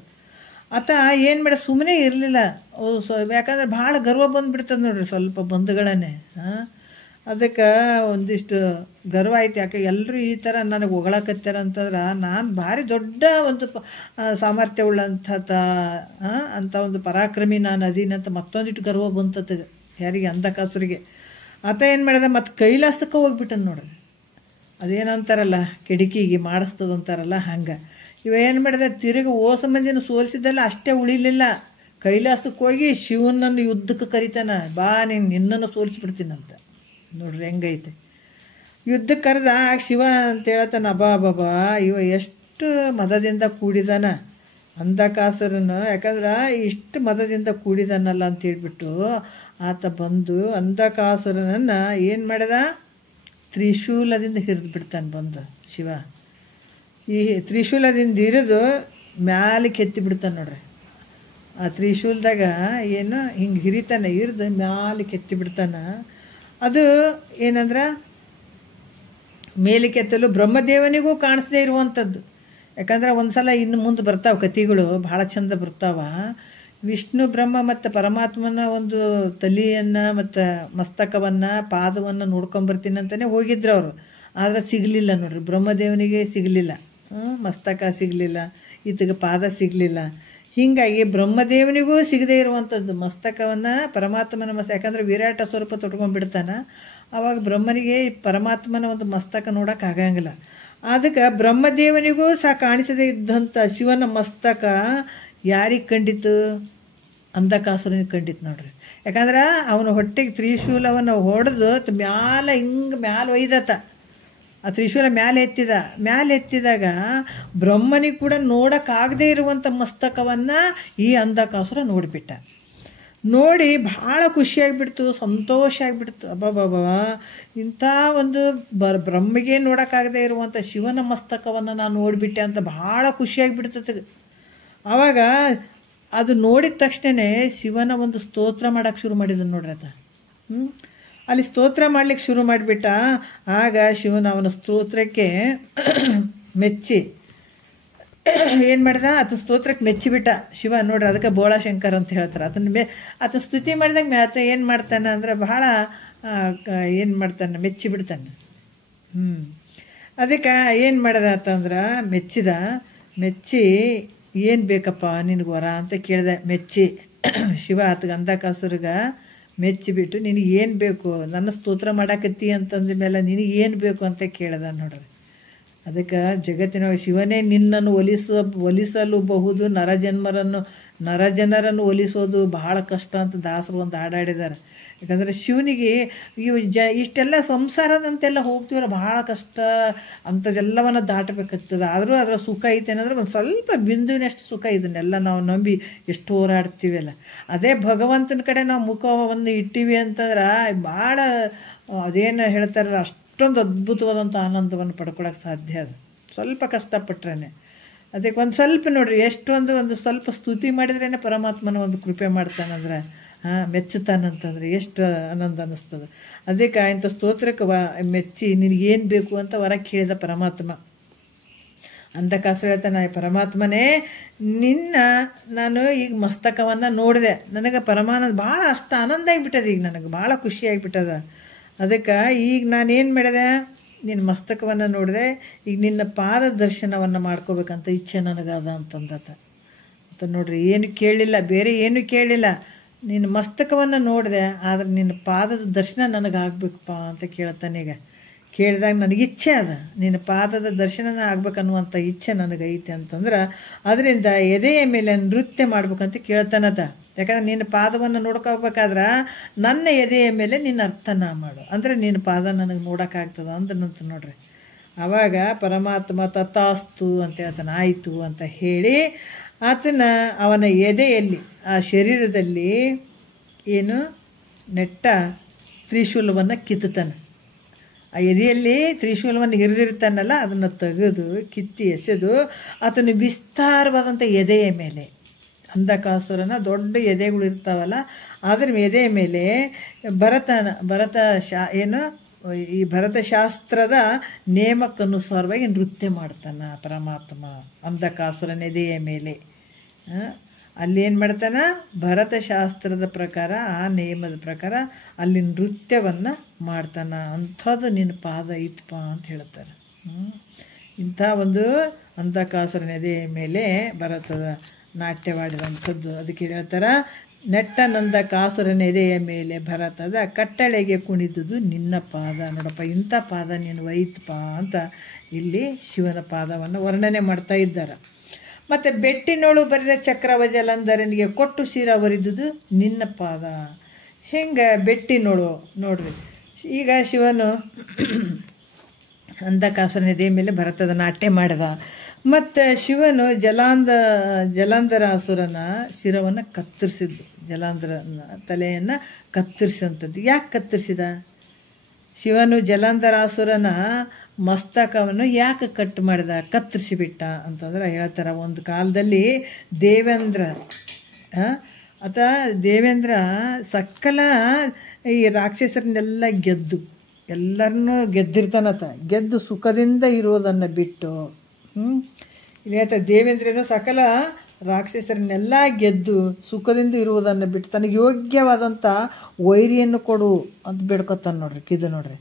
ಆತ ಏನು ಮಾಡ, ಸುಮ್ಮನೆ ಇರಲಿಲ್ಲ. ಯಾಕಂದ್ರೆ ಭಾಳ ಗರ್ವ ಬಂದುಬಿಡ್ತದೆ ನೋಡ್ರಿ ಸ್ವಲ್ಪ ಬಂಧುಗಳನ್ನೇ. ಅದಕ್ಕೆ ಒಂದಿಷ್ಟು ಗರ್ವ ಆಯ್ತು. ಯಾಕೆ ಎಲ್ಲರೂ ಈ ಥರ ನನಗೆ ಹೊಗಳಕತ್ತಾರ ಅಂತಂದ್ರೆ ನಾನು ಭಾರಿ ದೊಡ್ಡ ಒಂದು ಸಾಮರ್ಥ್ಯ ಉಳ್ಳಂಥ ಅಂಥ ಒಂದು ಪರಾಕ್ರಮಿ ನಾನು ಅದೀನಂತ ಮತ್ತೊಂದಿಟ್ಟು ಗರ್ವ ಬಂತದ ಯಾರಿಗೆ, ಅಂಧಕಾಸುರಿಗೆ. ಆತ ಏನು ಮಾಡಿದ, ಮತ್ತು ಕೈಲಾಸಕ್ಕೆ ಹೋಗ್ಬಿಟ್ಟನು ನೋಡ್ರಿ. ಅದೇನಂತಾರಲ್ಲ ಕೆಡಿಕಿಗೆ ಮಾಡಿಸ್ತದಂತಾರಲ್ಲ ಹಂಗೆ. ಇವ ಏನು ಮಾಡಿದ, ತಿರುಗಿ ಓಸ ಮಂದಿನ ಸೋಲಿಸಿದ್ದಲ್ಲ ಅಷ್ಟೇ ಉಳಿಲಿಲ್ಲ, ಕೈಲಾಸಕ್ಕೆ ಹೋಗಿ ಶಿವನನ್ನು ಯುದ್ಧಕ್ಕೆ ಕರಿತಾನ, ಬಾ ನಿನ್ನನ್ನು ಸೋಲಿಸ್ಬಿಡ್ತೀನಂತ. ನೋಡ್ರಿ ಹೆಂಗೈತೆ ಯುದ್ಧಕ್ಕೆ ಕರೆದ. ಆಗ ಶಿವ ಅಂತ ಹೇಳ್ತಾನ, ಅಬ್ಬಾ ಇವ ಎಷ್ಟು ಮದದಿಂದ ಕೂಡಿದಾನ ಅಂಧಕಾಸುರನು, ಯಾಕಂದ್ರೆ ಇಷ್ಟು ಮದದಿಂದ ಕೂಡಿದಾನಲ್ಲ ಅಂತ ಹೇಳ್ಬಿಟ್ಟು ಆತ ಬಂದು ಅಂಧಕಾಸುರನನ್ನು ಏನು ಮಾಡಿದ, ತ್ರಿಶೂಲದಿಂದ ಹಿರಿದು ಬಿಡ್ತಾನೆ ಬಂದು ಶಿವ. ಈ ತ್ರಿಶೂಲದಿಂದ ಹಿರಿದು ಮ್ಯಾಲಕ್ಕೆ ಎತ್ತಿ ಬಿಡ್ತಾನೆ ನೋಡ್ರಿ. ಆ ತ್ರಿಶೂಲದಾಗ ಏನು ಹಿಂಗೆ ಹಿರಿತಾನೆ, ಹಿರಿದು ಮ್ಯಾಲಕ್ಕೆ ಎತ್ತಿ ಬಿಡ್ತಾನೆ. ಅದು ಏನಂದ್ರೆ ಮೇಲಕ್ಕೆತ್ತಲು ಬ್ರಹ್ಮದೇವನಿಗೂ ಕಾಣಿಸದೇ ಇರುವಂಥದ್ದು. ಯಾಕಂದ್ರೆ ಒಂದು ಸಲ ಇನ್ನು ಮುಂದೆ ಬರ್ತಾವೆ ಕಥೆಗಳು, ಭಾಳ ಚಂದ ಬರ್ತಾವ. ವಿಷ್ಣು ಬ್ರಹ್ಮ ಮತ್ತು ಪರಮಾತ್ಮನ ಒಂದು ತಲೆಯನ್ನು ಮತ್ತು ಮಸ್ತಕವನ್ನು ಪಾದವನ್ನು ನೋಡ್ಕೊಂಬರ್ತೀನಿ ಅಂತಲೇ ಹೋಗಿದ್ರು ಅವರು. ಆದರೆ ಸಿಗಲಿಲ್ಲ ನೋಡ್ರಿ, ಬ್ರಹ್ಮದೇವನಿಗೆ ಸಿಗಲಿಲ್ಲ, ಮಸ್ತಕ ಸಿಗಲಿಲ್ಲ, ಈತಗೆ ಪಾದ ಸಿಗಲಿಲ್ಲ. ಹೀಗಾಗಿ ಬ್ರಹ್ಮದೇವನಿಗೂ ಸಿಗದೇ ಇರುವಂಥದ್ದು ಮಸ್ತಕವನ್ನು ಪರಮಾತ್ಮನ ಯಾಕಂದರೆ ವಿರಾಟ ಸ್ವರೂಪ ತೊಟ್ಕೊಂಡ್ಬಿಡ್ತಾನೆ. ಆವಾಗ ಬ್ರಹ್ಮನಿಗೆ ಪರಮಾತ್ಮನ ಒಂದು ಮಸ್ತಕ ನೋಡೋಕ್ಕಾಗಂಗಿಲ್ಲ. ಅದಕ್ಕೆ ಬ್ರಹ್ಮದೇವನಿಗೂ ಸಹ ಕಾಣಿಸದೇ ಇದ್ದಂಥ ಶಿವನ ಮಸ್ತಕ ಯಾರಿಗೆ ಕಂಡಿತು? ಅಂಧಕಾಸುರನಿಗೆ ಕಂಡಿತ್ತು ನೋಡ್ರಿ. ಯಾಕಂದ್ರೆ ಅವನ ಹೊಟ್ಟೆಗೆ ತ್ರಿಶೂಲವನ್ನು ಹೊಡೆದು ಮ್ಯಾಲೆ ಒಯ್ದತ್ತ. ಆ ತ್ರಿಶೂಲ ಮ್ಯಾಲೆ ಎತ್ತಿದಾಗ ಬ್ರಹ್ಮನಿಗೆ ಕೂಡ ನೋಡೋಕ್ಕಾಗದೇ ಇರುವಂಥ ಮಸ್ತಕವನ್ನು ಈ ಅಂಧಕಾಸುರ ನೋಡಿಬಿಟ್ಟ. ನೋಡಿ ಭಾಳ ಖುಷಿಯಾಗಿಬಿಡ್ತು, ಸಂತೋಷ ಆಗಿಬಿಡ್ತು. ಅಬ್ಬಬ್ಬಾ, ಇಂಥ ಒಂದು ಬ್ರಹ್ಮಗೆ ನೋಡೋಕ್ಕಾಗದೇ ಇರುವಂಥ ಶಿವನ ಮಸ್ತಕವನ್ನು ನಾನು ನೋಡಿಬಿಟ್ಟೆ ಅಂತ ಭಾಳ ಖುಷಿಯಾಗಿಬಿಡ್ತದೆ. ಆವಾಗ ಅದು ನೋಡಿದ ತಕ್ಷಣವೇ ಶಿವನ ಒಂದು ಸ್ತೋತ್ರ ಮಾಡೋಕ್ಕೆ ಶುರು ಮಾಡಿದನು ನೋಡ್ರಿ ಆತ. ಅಲ್ಲಿ ಸ್ತೋತ್ರ ಮಾಡ್ಲಿಕ್ಕೆ ಶುರು ಮಾಡಿಬಿಟ್ಟ. ಆಗ ಶಿವನ ಅವನ ಸ್ತೋತ್ರಕ್ಕೆ ಮೆಚ್ಚಿ ಏನು ಮಾಡ್ದ, ಆತನ ಸ್ತೋತ್ರಕ್ಕೆ ಮೆಚ್ಚಿಬಿಟ್ಟ ಶಿವ ನೋಡ್ರಿ. ಅದಕ್ಕೆ ಬೋಳಾಶಂಕರ್ ಅಂತ ಹೇಳ್ತಾರೆ. ಆತನ ಸ್ತುತಿ ಮಾಡಿದಾಗ ಆತ ಏನು ಮಾಡ್ತಾನೆ ಅಂದರೆ ಭಾಳ ಏನು ಮಾಡ್ತಾನೆ, ಮೆಚ್ಚಿಬಿಡ್ತಾನೆ. ಅದಕ್ಕೆ ಏನು ಮಾಡಿದ ಅಂತಂದ್ರೆ ಮೆಚ್ಚಿ ಏನು ಬೇಕಪ್ಪ ನಿನಗೆ ವರ ಅಂತ ಕೇಳಿದೆ. ಮೆಚ್ಚಿ ಶಿವ ಆತಗೆ ಅಂಧಕಾಸುರಗ ಮೆಚ್ಚಿಬಿಟ್ಟು ನಿನಗೆ ಏನು ಬೇಕು, ನನ್ನ ಸ್ತೋತ್ರ ಮಾಡಾಕತ್ತಿ ಅಂತಂದ ಮೇಲೆ ನಿನಗೆ ಏನು ಬೇಕು ಅಂತ ಕೇಳ್ದ ನೋಡ್ರಿ. ಅದಕ್ಕೆ ಜಗತ್ತಿನ ಶಿವನೇ ನಿನ್ನನ್ನು ಒಲಿಸಲುಬಹುದು, ನರಜನರನ್ನು ಒಲಿಸೋದು ಬಹಳ ಕಷ್ಟ ಅಂತ ದಾಸರು ಒಂದು ಹಾಡಾಡಿದ್ದಾರೆ. ಯಾಕಂದರೆ ಶಿವನಿಗೆ ಇಷ್ಟೆಲ್ಲ ಸಂಸಾರದಂತೆಲ್ಲ ಹೋಗ್ತೀವಲ್ಲ ಭಾಳ ಕಷ್ಟ, ಅಂಥದ್ದೆಲ್ಲವನ್ನು ದಾಟಬೇಕಾಗ್ತದೆ. ಆದರೂ ಅದರ ಸುಖ ಐತೆ ಅನ್ನೋದ್ರೆ ಒಂದು ಸ್ವಲ್ಪ ಬಿಂದುವಿನಷ್ಟು ಸುಖ. ಇದನ್ನೆಲ್ಲ ನಾವು ನಂಬಿ ಎಷ್ಟು ಹೋರಾಡ್ತೀವಲ್ಲ, ಅದೇ ಭಗವಂತನ ಕಡೆ ನಾವು ಮುಖವನ್ನು ಇಟ್ಟಿವಿ ಅಂತಂದ್ರೆ ಭಾಳ ಅದೇನು ಹೇಳ್ತಾರಲ್ಲ ಅಷ್ಟೊಂದು ಅದ್ಭುತವಾದಂಥ ಆನಂದವನ್ನು ಪಡ್ಕೊಳಕ್ಕೆ ಸಾಧ್ಯ. ಅದು ಸ್ವಲ್ಪ ಕಷ್ಟಪಟ್ರೇ. ಅದಕ್ಕೆ ಒಂದು ಸ್ವಲ್ಪ ನೋಡ್ರಿ, ಒಂದು ಸ್ವಲ್ಪ ಸ್ತುತಿ ಮಾಡಿದ್ರೇ ಪರಮಾತ್ಮನ ಒಂದು ಕೃಪೆ ಮಾಡ್ತಾನಂದ್ರೆ ಮೆಚ್ಚುತ್ತಾನಂತಂದ್ರೆ ಎಷ್ಟು ಆನಂದ ಅನ್ನಿಸ್ತದೆ. ಅದಕ್ಕೆ ಇಂಥ ಸ್ತೋತ್ರಕ್ಕೆ ಮೆಚ್ಚಿ ನಿನಗೇನು ಬೇಕು ಅಂತ ವರ ಕೇಳಿದ ಪರಮಾತ್ಮ. ಅಂಧಕಾಸುರ ಹೇಳ್ತಾನೆ, ಪರಮಾತ್ಮನೇ ನಾನು ಈಗ ಮಸ್ತಕವನ್ನು ನೋಡಿದೆ, ನನಗೆ ಪರಮಾನಂದ ಭಾಳ ಅಷ್ಟು ಆನಂದ ಆಗಿಬಿಟ್ಟದೆ, ಈಗ ನನಗೆ ಭಾಳ ಖುಷಿ ಆಗಿಬಿಟ್ಟದ. ಅದಕ್ಕೆ ಈಗ ನಾನೇನು ಮಾಡಿದೆ, ನಿನ್ನ ಮಸ್ತಕವನ್ನು ನೋಡಿದೆ, ಈಗ ನಿನ್ನ ಪಾದ ದರ್ಶನವನ್ನು ಮಾಡ್ಕೋಬೇಕಂತ ಇಚ್ಛೆ ನನಗದ ಅಂತಂದತ. ಅಂತ ನೋಡ್ರಿ, ಏನು ಕೇಳಿಲ್ಲ, ಬೇರೆ ಏನು ಕೇಳಿಲ್ಲ, ನಿನ್ನ ಮಸ್ತಕವನ್ನು ನೋಡಿದೆ, ಆದರೆ ನಿನ್ನ ಪಾದದ ದರ್ಶನ ನನಗಾಗಬೇಕಪ್ಪ ಅಂತ ಕೇಳ್ತಾನೆ. ಈಗ ಕೇಳಿದಾಗ ನನಗೆ ಇಚ್ಛೆ ಅದ, ನಿನ್ನ ಪಾದದ ದರ್ಶನನ ಆಗ್ಬೇಕನ್ನುವಂಥ ಇಚ್ಛೆ ನನಗೈತೆ ಅಂತಂದ್ರೆ ಅದರಿಂದ ಎದೆಯ ಮೇಲೆ ನೃತ್ಯ ಮಾಡ್ಬೇಕಂತ ಕೇಳ್ತಾನದ. ಯಾಕಂದ್ರೆ ನಿನ್ನ ಪಾದವನ್ನು ನೋಡ್ಕೋಬೇಕಾದ್ರೆ ನನ್ನ ಎದೆಯ ಮೇಲೆ ನಿನ್ನ ಅರ್ಥನ ಮಾಡು, ಅಂದರೆ ನಿನ್ನ ಪಾದ ನನಗೆ ನೋಡೋಕ್ಕಾಗ್ತದ ಅಂದನಂತ ನೋಡ್ರಿ. ಆವಾಗ ಪರಮಾತ್ಮ ತಥಾಸ್ತು ಅಂತ ಹೇಳ್ತಾನೆ, ಆಯಿತು ಅಂತ ಹೇಳಿ ಅವನ ಎದೆಯಲ್ಲಿ ಆ ಶರೀರದಲ್ಲಿ ಏನು ನೆಟ್ಟ ತ್ರಿಶೂಲವನ್ನು ಕಿತ್ತುತ್ತಾನೆ. ಆ ಎದೆಯಲ್ಲಿ ತ್ರಿಶೂಲವನ್ನು ಹಿರಿದಿರ್ತಾನಲ್ಲ ಅದನ್ನು ತೆಗೆದು ಕಿತ್ತಿ ಎಸೆದು ಆತನ ವಿಸ್ತಾರವಾದಂಥ ಎದೆಯ ಮೇಲೆ, ಅಂಧಕಾಸುರನ ದೊಡ್ಡ ಎದೆಗಳು ಇರ್ತಾವಲ್ಲ ಅದ್ರ ಎದೆಯ ಮೇಲೆ ಈ ಭರತಶಾಸ್ತ್ರದ ನೇಮಕ್ಕನುಸಾರವಾಗಿ ನೃತ್ಯ ಮಾಡ್ತಾನೆ ಪರಮಾತ್ಮ ಅಂಧಕಾಸುರನ ಎದೆಯ ಮೇಲೆ. ಅಲ್ಲೇನು ಮಾಡ್ತಾನೆ, ಭರತಶಾಸ್ತ್ರದ ಪ್ರಕಾರ ಆ ನೇಮದ ಪ್ರಕಾರ ಅಲ್ಲಿ ನೃತ್ಯವನ್ನು ಮಾಡ್ತಾನೆ. ಅಂಥದ್ದು ನಿನ್ನ ಪಾದ ಐತಪ್ಪ ಅಂತ ಹೇಳ್ತಾರೆ. ಇಂಥ ಒಂದು ಅಂಧಕಾಸುರನ ಎದೆಯ ಮೇಲೆ ಭರತದ ನಾಟ್ಯವಾಡಿದಂಥದ್ದು. ಅದಕ್ಕೆ ಹೇಳ್ತಾರೆ, ನೆಟ್ಟನಂದ ಕಾಸುರನ ಎದೆಯ ಮೇಲೆ ಭರತದ ಕಟ್ಟಳೆಗೆ ಕುಣಿದುದು ನಿನ್ನ ಪಾದ. ನೋಡಪ್ಪ, ಇಂಥ ಪಾದ ನೀನು ಒಯ್ತಪ್ಪ ಅಂತ ಇಲ್ಲಿ ಶಿವನ ಪಾದವನ್ನು ವರ್ಣನೆ ಮಾಡ್ತಾ ಇದ್ದಾರೆ. ಮತ್ತು ಬೆಟ್ಟಿನೋಳು ಬರೆದ ಚಕ್ರವ ಜಲಂಧರನಿಗೆ ಕೊಟ್ಟು ಶಿರ ಒರಿದುದು ನಿನ್ನ ಪಾದ. ಹೆಂಗೆ ಬೆಟ್ಟಿನೋಳು ನೋಡ್ರಿ, ಈಗ ಶಿವನು ಅಂಧಕಾಸುರನ ಎದೆಯ ಮೇಲೆ ಭರತದ ನಾಟ್ಯ ಮಾಡಿದ. ಮತ್ತು ಶಿವನು ಜಲಾಂಧರಾಸುರನ ಶಿರವನ್ನು ಕತ್ತರಿಸಿದ್ದು, ಜಲಾಂಧರನ ತಲೆಯನ್ನು ಕತ್ತರಿಸಿದಂಥದ್ದು. ಯಾಕೆ ಕತ್ತರಿಸಿದ? ಶಿವನು ಜಲಾಂಧರಾಸುರನ ಮಸ್ತಕವನ್ನು ಯಾಕೆ ಕಟ್ ಮಾಡಿದ, ಕತ್ತರಿಸಿಬಿಟ್ಟ ಅಂತಂದ್ರೆ ಹೇಳ್ತಾರೆ, ಒಂದು ಕಾಲದಲ್ಲಿ ದೇವೇಂದ್ರ ಸಕಲ ಈ ರಾಕ್ಷಸರನ್ನೆಲ್ಲ ಎಲ್ಲರನ್ನೂ ಗೆದ್ದಿರ್ತಾನತ. ಗೆದ್ದು ಸುಖದಿಂದ ಇರೋದನ್ನು ಬಿಟ್ಟು ಇಲ್ಲಿ ಹೇಳ್ತಾರೆ, ದೇವೇಂದ್ರನು ಸಕಲ ರಾಕ್ಷಸರನ್ನೆಲ್ಲ ಗೆದ್ದು ಸುಖದಿಂದ ಇರುವುದನ್ನು ಬಿಟ್ಟು ತನಗೆ ಯೋಗ್ಯವಾದಂಥ ವೈರಿಯನ್ನು ಕೊಡು ಅಂತ ಬೇಡ್ಕೊತಾನೆ ನೋಡ್ರಿ. ಇದು ನೋಡ್ರಿ,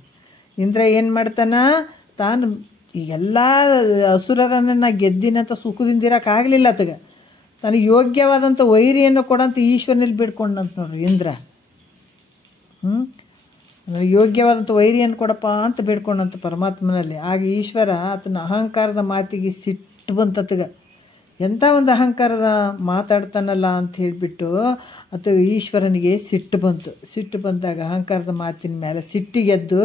ಇಂದ್ರ ಏನು ಮಾಡ್ತಾನ, ತಾನು ಎಲ್ಲ ಅಸುರರನ್ನು ಗೆದ್ದಿನಂತ ಸುಖದಿಂದಿರೋಕ್ಕಾಗಲಿಲ್ಲ ಆತಗ. ತನಗೆ ಯೋಗ್ಯವಾದಂಥ ವೈರಿಯನ್ನು ಕೊಡಂತ ಈಶ್ವರನಲ್ಲಿ ಬೇಡ್ಕೊಂಡಂತ ನೋಡ್ರಿ ಇಂದ್ರ. ಯೋಗ್ಯವಾದಂಥ ವೈರಿಯನ್ನು ಕೊಡಪ್ಪ ಅಂತ ಬೇಡ್ಕೊಂಡಂತ ಪರಮಾತ್ಮನಲ್ಲಿ. ಆಗ ಈಶ್ವರ ಆತನ ಅಹಂಕಾರದ ಮಾತಿಗೆ ಸಿಟ್ಟು ಬಂತತಗ. ಎಂಥ ಒಂದು ಅಹಂಕಾರದ ಮಾತಾಡ್ತಾನಲ್ಲ ಅಂತ ಹೇಳಿಬಿಟ್ಟು ಅದು ಈಶ್ವರನಿಗೆ ಸಿಟ್ಟು ಬಂತು. ಸಿಟ್ಟು ಬಂದಾಗ ಅಹಂಕಾರದ ಮಾತಿನ ಮೇಲೆ ಸಿಟ್ಟಿಗೆದ್ದು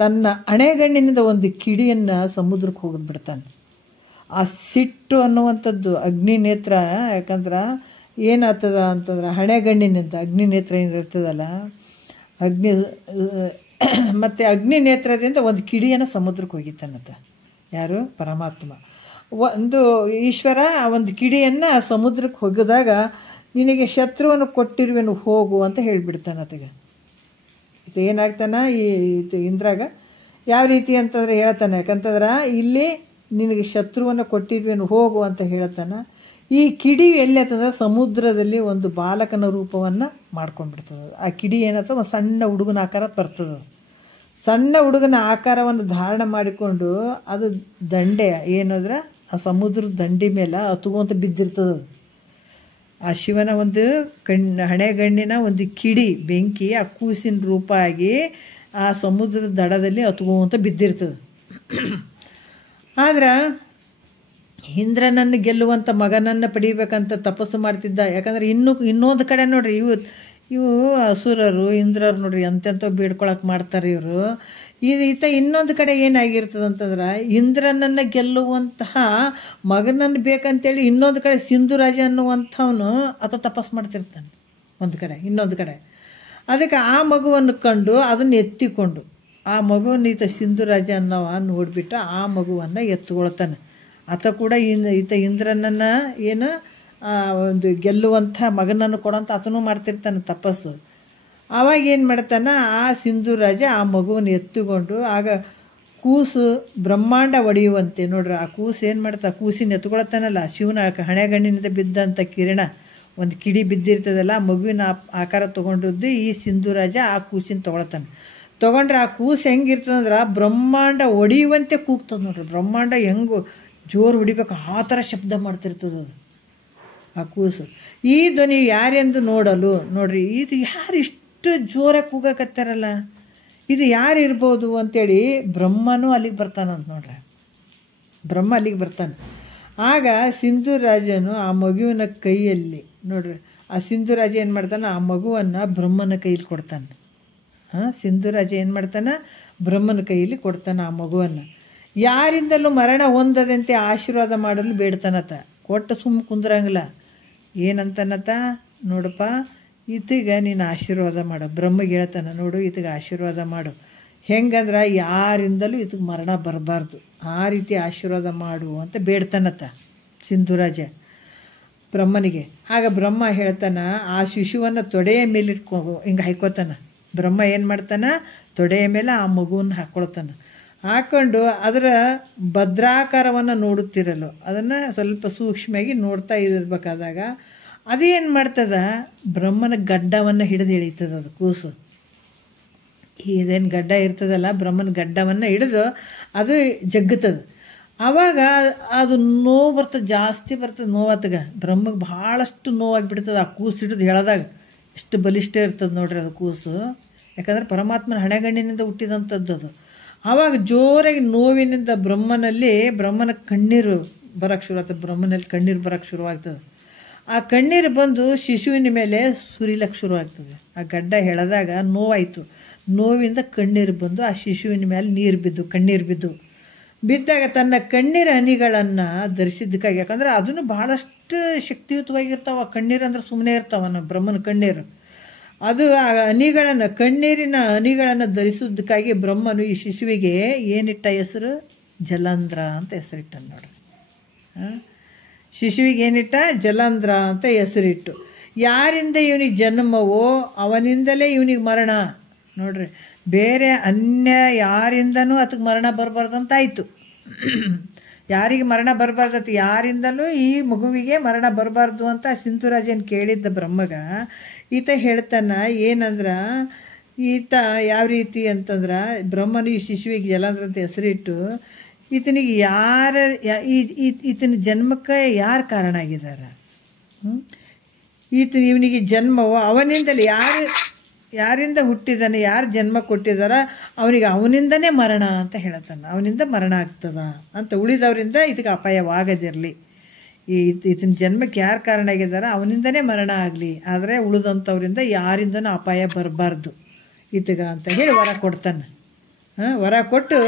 ತನ್ನ ಹಣೆಗಣ್ಣಿನಿಂದ ಒಂದು ಕಿಡಿಯನ್ನು ಸಮುದ್ರಕ್ಕೆ ಹೋಗಿ ಬಿಡ್ತಾನೆ. ಆ ಸಿಟ್ಟು ಅನ್ನುವಂಥದ್ದು ಅಗ್ನಿ ನೇತ್ರ. ಯಾಕಂದ್ರೆ ಏನಾಗ್ತದ ಅಂತಂದ್ರೆ ಹಣೆಗಣ್ಣಿನಿಂದ ಅಗ್ನಿ ನೇತ್ರ ಏನಿರ್ತದಲ್ಲ, ಮತ್ತು ಅಗ್ನಿ ನೇತ್ರದಿಂದ ಒಂದು ಕಿಡಿಯನ್ನು ಸಮುದ್ರಕ್ಕೆ ಹೋಗಿತ್ತಾನಂತ. ಯಾರು? ಪರಮಾತ್ಮ. ಒಂದು ಈಶ್ವರ ಒಂದು ಕಿಡಿಯನ್ನು ಸಮುದ್ರಕ್ಕೆ ಹೋಗಿದಾಗ ನಿನಗೆ ಶತ್ರುವನ್ನು ಕೊಟ್ಟಿರುವೆನು ಹೋಗು ಅಂತ ಹೇಳಿಬಿಡ್ತಾನೆ ಆತಗೆ. ಇದು ಏನಾಗ್ತಾನೆ ಈ ಇಂದ್ರಾಗ ಯಾವ ರೀತಿ ಅಂತಂದರೆ ಹೇಳ್ತಾನೆ. ಯಾಕಂತಂದ್ರೆ ಇಲ್ಲಿ ನಿನಗೆ ಶತ್ರುವನ್ನು ಕೊಟ್ಟಿರುವೆನು ಹೋಗು ಅಂತ ಹೇಳ್ತಾನೆ. ಈ ಕಿಡಿ ಎಲ್ಲಿ ಅಂತಂದ್ರೆ ಸಮುದ್ರದಲ್ಲಿ ಒಂದು ಬಾಲಕನ ರೂಪವನ್ನು ಮಾಡ್ಕೊಂಡ್ಬಿಡ್ತದೆ. ಆ ಕಿಡಿ ಏನಾಗ್ತದೆ, ಒಂದು ಸಣ್ಣ ಹುಡುಗನ ಆಕಾರ ಬರ್ತದೆ. ಸಣ್ಣ ಹುಡುಗನ ಆಕಾರವನ್ನು ಧಾರಣ ಮಾಡಿಕೊಂಡು ಅದು ದಂಡೆ ಏನಾದ್ರೆ ಆ ಸಮುದ್ರದ ದಂಡಿ ಮೇಲೆ ಹತ್ಕೊಂತ ಬಿದ್ದಿರ್ತದೆ. ಆ ಶಿವನ ಒಂದು ಹಣೆಗಣ್ಣಿನ ಒಂದು ಕಿಡಿ ಬೆಂಕಿ ಆ ಕೂಸಿನ ರೂಪ ಆಗಿ ಆ ಸಮುದ್ರದ ದಡದಲ್ಲಿ ಹತ್ಕೊಂತ ಬಿದ್ದಿರ್ತದೆ. ಆದ್ರೆ ಇಂದ್ರನನ್ನು ಗೆಲ್ಲುವಂಥ ಮಗನನ್ನು ಪಡಿಬೇಕಂತ ತಪಸ್ಸು ಮಾಡ್ತಿದ್ದ. ಯಾಕಂದ್ರೆ ಇನ್ನೊಂದು ಕಡೆ ನೋಡ್ರಿ ಇವು ಅಸುರರು ಇಂದ್ರರು ನೋಡ್ರಿ ಎಂತೆಂಥ ಬೇಡ್ಕೊಳಕ್ಕೆ ಮಾಡ್ತಾರೆ ಇವರು. ಈತ ಇನ್ನೊಂದು ಕಡೆ ಏನಾಗಿರ್ತದೆ ಅಂತಂದ್ರೆ ಇಂದ್ರನನ್ನು ಗೆಲ್ಲುವಂತಹ ಮಗನನ್ನು ಬೇಕಂತೇಳಿ ಇನ್ನೊಂದು ಕಡೆ ಸಿಂಧುರಾಜ ಅನ್ನುವಂಥವನು ಆತ ತಪಸ್ಸು ಮಾಡ್ತಿರ್ತಾನೆ ಒಂದು ಕಡೆ. ಇನ್ನೊಂದು ಕಡೆ ಅದಕ್ಕೆ ಆ ಮಗುವನ್ನು ಕಂಡು ಅದನ್ನು ಎತ್ತಿಕೊಂಡು ಆ ಮಗುವನ್ನು ಈತ ಸಿಂಧುರಾಜ ಅನ್ನವ ನೋಡಿಬಿಟ್ಟು ಆ ಮಗುವನ್ನು ಎತ್ತುಕೊಳ್ತಾನೆ. ಆತ ಕೂಡ ಈತ ಇಂದ್ರನನ್ನು ಏನು ಒಂದು ಗೆಲ್ಲುವಂಥ ಮಗನನ್ನು ಕೊಡೋಂಥ ಆತನೂ ಮಾಡ್ತಿರ್ತಾನೆ ತಪಸ್ಸು. ಆವಾಗ ಏನು ಮಾಡ್ತಾನೆ, ಆ ಸಿಂಧುರಾಜ ಆ ಮಗುವನ್ನು ಎತ್ತುಕೊಂಡು ಆಗ ಕೂಸು ಬ್ರಹ್ಮಾಂಡ ಒಡೆಯುವಂತೆ ನೋಡ್ರಿ. ಆ ಕೂಸು ಏನು ಮಾಡ್ತಾ ಕೂಸಿನ ಎತ್ಕೊಳ್ತಾನಲ್ಲ, ಶಿವನ ಹಣೆಗಣ್ಣಿನಿಂದ ಬಿದ್ದಂಥ ಕಿರಣ ಒಂದು ಕಿಡಿ ಬಿದ್ದಿರ್ತದಲ್ಲ, ಆ ಮಗುವಿನ ಆಕಾರ ತೊಗೊಂಡದ್ದು ಈ ಸಿಂಧುರಾಜ ಆ ಕೂಸಿನ ತೊಗೊಂಡ್ರೆ ಆ ಕೂಸು ಹೆಂಗಿರ್ತದಂದ್ರೆ ಬ್ರಹ್ಮಾಂಡ ಒಡೆಯುವಂತೆ ಕೂಗ್ತದೆ ನೋಡ್ರಿ. ಬ್ರಹ್ಮಾಂಡ ಹೆಂಗೆ ಜೋರು ಹೊಡಿಬೇಕು ಆ ಥರ ಶಬ್ದ ಮಾಡ್ತಿರ್ತದೆ ಅದು ಆ ಕೂಸು. ಈ ಧ್ವನಿ ಯಾರೆಂದು ನೋಡಲು ನೋಡ್ರಿ, ಇದು ಯಾರು ಇಷ್ಟು ಜೋರಾಗಿ ಕೂಗಕತ್ತಾರಲ್ಲ, ಇದು ಯಾರು ಇರ್ಬೋದು ಅಂತೇಳಿ ಬ್ರಹ್ಮನೂ ಅಲ್ಲಿಗೆ ಬರ್ತಾನಂತ ನೋಡ್ರಿ. ಬ್ರಹ್ಮ ಅಲ್ಲಿಗೆ ಬರ್ತಾನೆ. ಆಗ ಸಿಂಧುರಾಜನು ಆ ಮಗುವಿನ ಕೈಯಲ್ಲಿ ನೋಡ್ರಿ, ಆ ಸಿಂಧುರಾಜ ಏನು ಮಾಡ್ತಾನೆ, ಆ ಮಗುವನ್ನು ಬ್ರಹ್ಮನ ಕೈಯಲ್ಲಿ ಕೊಡ್ತಾನೆ. ಸಿಂಧುರಾಜ ಏನು ಮಾಡ್ತಾನೆ, ಬ್ರಹ್ಮನ ಕೈಯಲ್ಲಿ ಕೊಡ್ತಾನೆ ಆ ಮಗುವನ್ನು. ಯಾರಿಂದಲೂ ಮರಣ ಹೊಂದದಂತೆ ಆಶೀರ್ವಾದ ಮಾಡಲು ಬೇಡ್ತಾನತ. ಕೊಟ್ಟು ಸುಮ್ಮ ಕುಂದ್ರಂಗಿಲ್ಲ. ಏನಂತಾನತ, ನೋಡಪ್ಪ ಈತಿಗೆ ನೀನು ಆಶೀರ್ವಾದ ಮಾಡು. ಬ್ರಹ್ಮಗೆ ಹೇಳ್ತಾನೆ, ನೋಡು ಈತಿಗೆ ಆಶೀರ್ವಾದ ಮಾಡು. ಹೆಂಗಂದ್ರೆ ಯಾರಿಂದಲೂ ಈತಿಗೆ ಮರಣ ಬರಬಾರ್ದು, ಆ ರೀತಿ ಆಶೀರ್ವಾದ ಮಾಡು ಅಂತ ಬೇಡ್ತಾನತ್ತ ಸಿಂಧುರಾಜ ಬ್ರಹ್ಮನಿಗೆ. ಆಗ ಬ್ರಹ್ಮ ಹೇಳ್ತಾನೆ, ಆ ಶಿಶುವನ್ನು ತೊಡೆಯ ಮೇಲೆ ಹಿಂಗೆ ಹಾಕ್ಕೋತಾನೆ. ಬ್ರಹ್ಮ ಏನು ಮಾಡ್ತಾನೆ, ತೊಡೆಯ ಮೇಲೆ ಆ ಮಗುವನ್ನು ಹಾಕ್ಕೊಳ್ತಾನೆ. ಹಾಕ್ಕೊಂಡು ಅದರ ಭದ್ರಾಕಾರವನ್ನು ನೋಡುತ್ತಿರಲು ಅದನ್ನು ಸ್ವಲ್ಪ ಸೂಕ್ಷ್ಮವಾಗಿ ನೋಡ್ತಾ ಇರಬೇಕಾದಾಗ ಅದೇನು ಮಾಡ್ತದ, ಬ್ರಹ್ಮನ ಗಡ್ಡವನ್ನು ಹಿಡಿದು ಎಳೀತದೆ ಅದು ಕೂಸು. ಇದೇನು ಗಡ್ಡ ಇರ್ತದಲ್ಲ, ಬ್ರಹ್ಮನ ಗಡ್ಡವನ್ನು ಹಿಡಿದು ಅದು ಜಗ್ಗುತ್ತದೆ. ಆವಾಗ ಅದು ನೋವು ಬರ್ತದೆ, ಜಾಸ್ತಿ ಬರ್ತದೆ ನೋವಾತಗ. ಬ್ರಹ್ಮಗೆ ಭಾಳಷ್ಟು ನೋವಾಗಿಬಿಡ್ತದೆ ಆ ಕೂಸು ಹಿಡಿದು ಹೇಳೋದಾಗ. ಎಷ್ಟು ಬಲಿಷ್ಠ ಇರ್ತದೆ ನೋಡ್ರಿ ಅದು ಕೂಸು. ಯಾಕಂದ್ರೆ ಪರಮಾತ್ಮನ ಹಣೆಗಣ್ಣಿನಿಂದ ಹುಟ್ಟಿದಂಥದ್ದು ಅದು. ಆವಾಗ ಜೋರಾಗಿ ನೋವಿನಿಂದ ಬ್ರಹ್ಮನ ಕಣ್ಣೀರು ಬರೋಕ್ಕೆ ಶುರುವಾಗ್ತದೆ. ಬ್ರಹ್ಮನಲ್ಲಿ ಕಣ್ಣೀರು ಬರೋಕ್ಕೆ ಶುರುವಾಗ್ತದೆ. ಆ ಕಣ್ಣೀರು ಬಂದು ಶಿಶುವಿನ ಮೇಲೆ ಸುರಿಲಕ್ಕೆ ಶುರುವಾಗ್ತದೆ. ಆ ಗಡ್ಡ ಎಳೆದಾಗ ನೋವಾಯಿತು, ನೋವಿಂದ ಕಣ್ಣೀರು ಬಂದು ಆ ಶಿಶುವಿನ ಮೇಲೆ ಕಣ್ಣೀರು ಬಿದ್ದಾಗ ತನ್ನ ಕಣ್ಣೀರ ಹನಿಗಳನ್ನು ಧರಿಸಿದ್ದಕ್ಕಾಗಿ, ಯಾಕಂದ್ರೆ ಅದನ್ನು ಭಾಳಷ್ಟು ಶಕ್ತಿಯುತವಾಗಿರ್ತಾವೆ. ಕಣ್ಣೀರು ಅಂದ್ರೆ ಸುಮ್ಮನೆ ಇರ್ತಾವ ಬ್ರಹ್ಮನ ಕಣ್ಣೀರು. ಅದು ಆ ಕಣ್ಣೀರಿನ ಹನಿಗಳನ್ನು ಧರಿಸೋದಕ್ಕಾಗಿ ಬ್ರಹ್ಮನು ಈ ಶಿಶುವಿಗೆ ಏನಿಟ್ಟ ಹೆಸರು, ಜಲಂಧ್ರ ಅಂತ ಹೆಸರಿಟ್ಟ ನೋಡ್ರಿ. ಶಿಶುವಿಗೆ ಏನಿಟ್ಟ, ಜಲಂಧ್ರ ಅಂತ ಹೆಸರಿಟ್ಟು. ಯಾರಿಂದ ಇವನಿಗೆ ಜನ್ಮವೋ ಅವನಿಂದಲೇ ಇವನಿಗೆ ಮರಣ ನೋಡ್ರಿ. ಬೇರೆ ಅನ್ಯ ಯಾರಿಂದನೂ ಅದಕ್ಕೆ ಮರಣ ಬರಬಾರ್ದಂತಾಯಿತು. ಯಾರಿಗೆ ಮರಣ ಬರಬಾರ್ದತ್ತು, ಯಾರಿಂದಲೂ ಈ ಮಗುವಿಗೆ ಮರಣ ಬರಬಾರ್ದು ಅಂತ ಸಿಂಧುರಾಜನ್ ಕೇಳಿದ್ದ ಬ್ರಹ್ಮಗ ಈತ ಹೇಳ್ತಾನ ಏನಂದ್ರೆ, ಈತ ಯಾವ ರೀತಿ ಅಂತಂದ್ರೆ ಬ್ರಹ್ಮನು ಈ ಶಿಶುವಿಗೆ ಜಲಾಂಧ್ರ ಅಂತ ಹೆಸರಿಟ್ಟು ಈತನಿಗೆ ಈತನ ಜನ್ಮಕ್ಕೆ ಯಾರು ಕಾರಣ ಆಗಿದ್ದಾರೆ? ಇವನಿಗೆ ಜನ್ಮವು ಅವನಿಂದಲೇ ಯಾರಿಂದ ಹುಟ್ಟಿದಾನೆ, ಯಾರು ಜನ್ಮ ಕೊಟ್ಟಿದಾರ ಅವನಿಗೆ ಅವನಿಂದನೇ ಮರಣ ಅಂತ ಹೇಳ್ತಾನೆ. ಅವನಿಂದ ಮರಣ ಆಗ್ತದ ಅಂತ, ಉಳಿದವರಿಂದ ಇದಕ್ಕೆ ಅಪಾಯವಾಗದಿರಲಿ. ಈತನ ಜನ್ಮಕ್ಕೆ ಯಾರು ಕಾರಣ ಆಗಿದ್ದಾರೆ ಅವನಿಂದನೇ ಮರಣ ಆಗಲಿ, ಆದರೆ ಉಳಿದಂಥವ್ರಿಂದ ಯಾರಿಂದನೂ ಅಪಾಯ ಬರಬಾರ್ದು ಈತಗ ಅಂತ ಹೇಳಿ ವರ ಕೊಡ್ತಾನೆ. ವರ ಕೊಟ್ಟು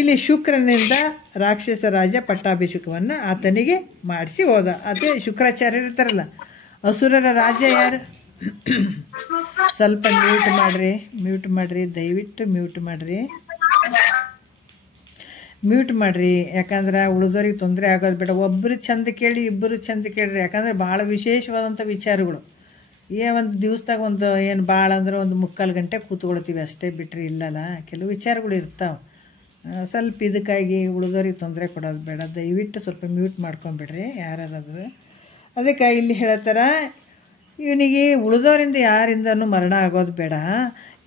ಇಲ್ಲಿ ಶುಕ್ರನಿಂದ ರಾಕ್ಷಸ ರಾಜ ಪಟ್ಟಾಭಿಷೇಕವನ್ನು ಆತನಿಗೆ ಮಾಡಿಸಿ ಹೋದ. ಅದೇ ಶುಕ್ರಾಚಾರ್ಯರು ಇರ್ತಾರಲ್ಲ, ಅಸುರರ ರಾಜ ಯಾರು? ಸ್ವಲ್ಪ ಮ್ಯೂಟ್ ಮಾಡಿರಿ ದಯವಿಟ್ಟು ಮ್ಯೂಟ್ ಮಾಡಿರಿ. ಯಾಕಂದ್ರೆ ಉಳಿದವ್ರಿಗೆ ತೊಂದರೆ ಆಗೋದು ಬೇಡ. ಒಬ್ಬರು ಚಂದ ಕೇಳಿ, ಇಬ್ಬರು ಚಂದ ಕೇಳ್ರಿ. ಯಾಕಂದರೆ ಭಾಳ ವಿಶೇಷವಾದಂಥ ವಿಚಾರಗಳು. ಒಂದು ದಿವಸದಾಗ ಏನು ಭಾಳ ಅಂದ್ರೆ 3/4 ಗಂಟೆ ಕೂತ್ಕೊಳ್ತೀವಿ ಅಷ್ಟೇ, ಬಿಟ್ಟರೆ ಇಲ್ಲಲ್ಲ, ಕೆಲವು ವಿಚಾರಗಳು ಇರ್ತಾವೆ. ಸ್ವಲ್ಪ ಇದಕ್ಕಾಗಿ ಉಳಿದವ್ರಿಗೆ ತೊಂದರೆ ಕೊಡೋದು ಬೇಡ. ದಯವಿಟ್ಟು ಸ್ವಲ್ಪ ಮ್ಯೂಟ್ ಮಾಡ್ಕೊಂಬಿಡ್ರಿ ಯಾರಾದ್ರೂ. ಅದಕ್ಕೆ ಇಲ್ಲಿ ಹೇಳ್ತಾರ, ಇವನಿಗೆ ಉಳಿದವರಿಂದ ಯಾರಿಂದನೂ ಮರಣ ಆಗೋದು ಬೇಡ,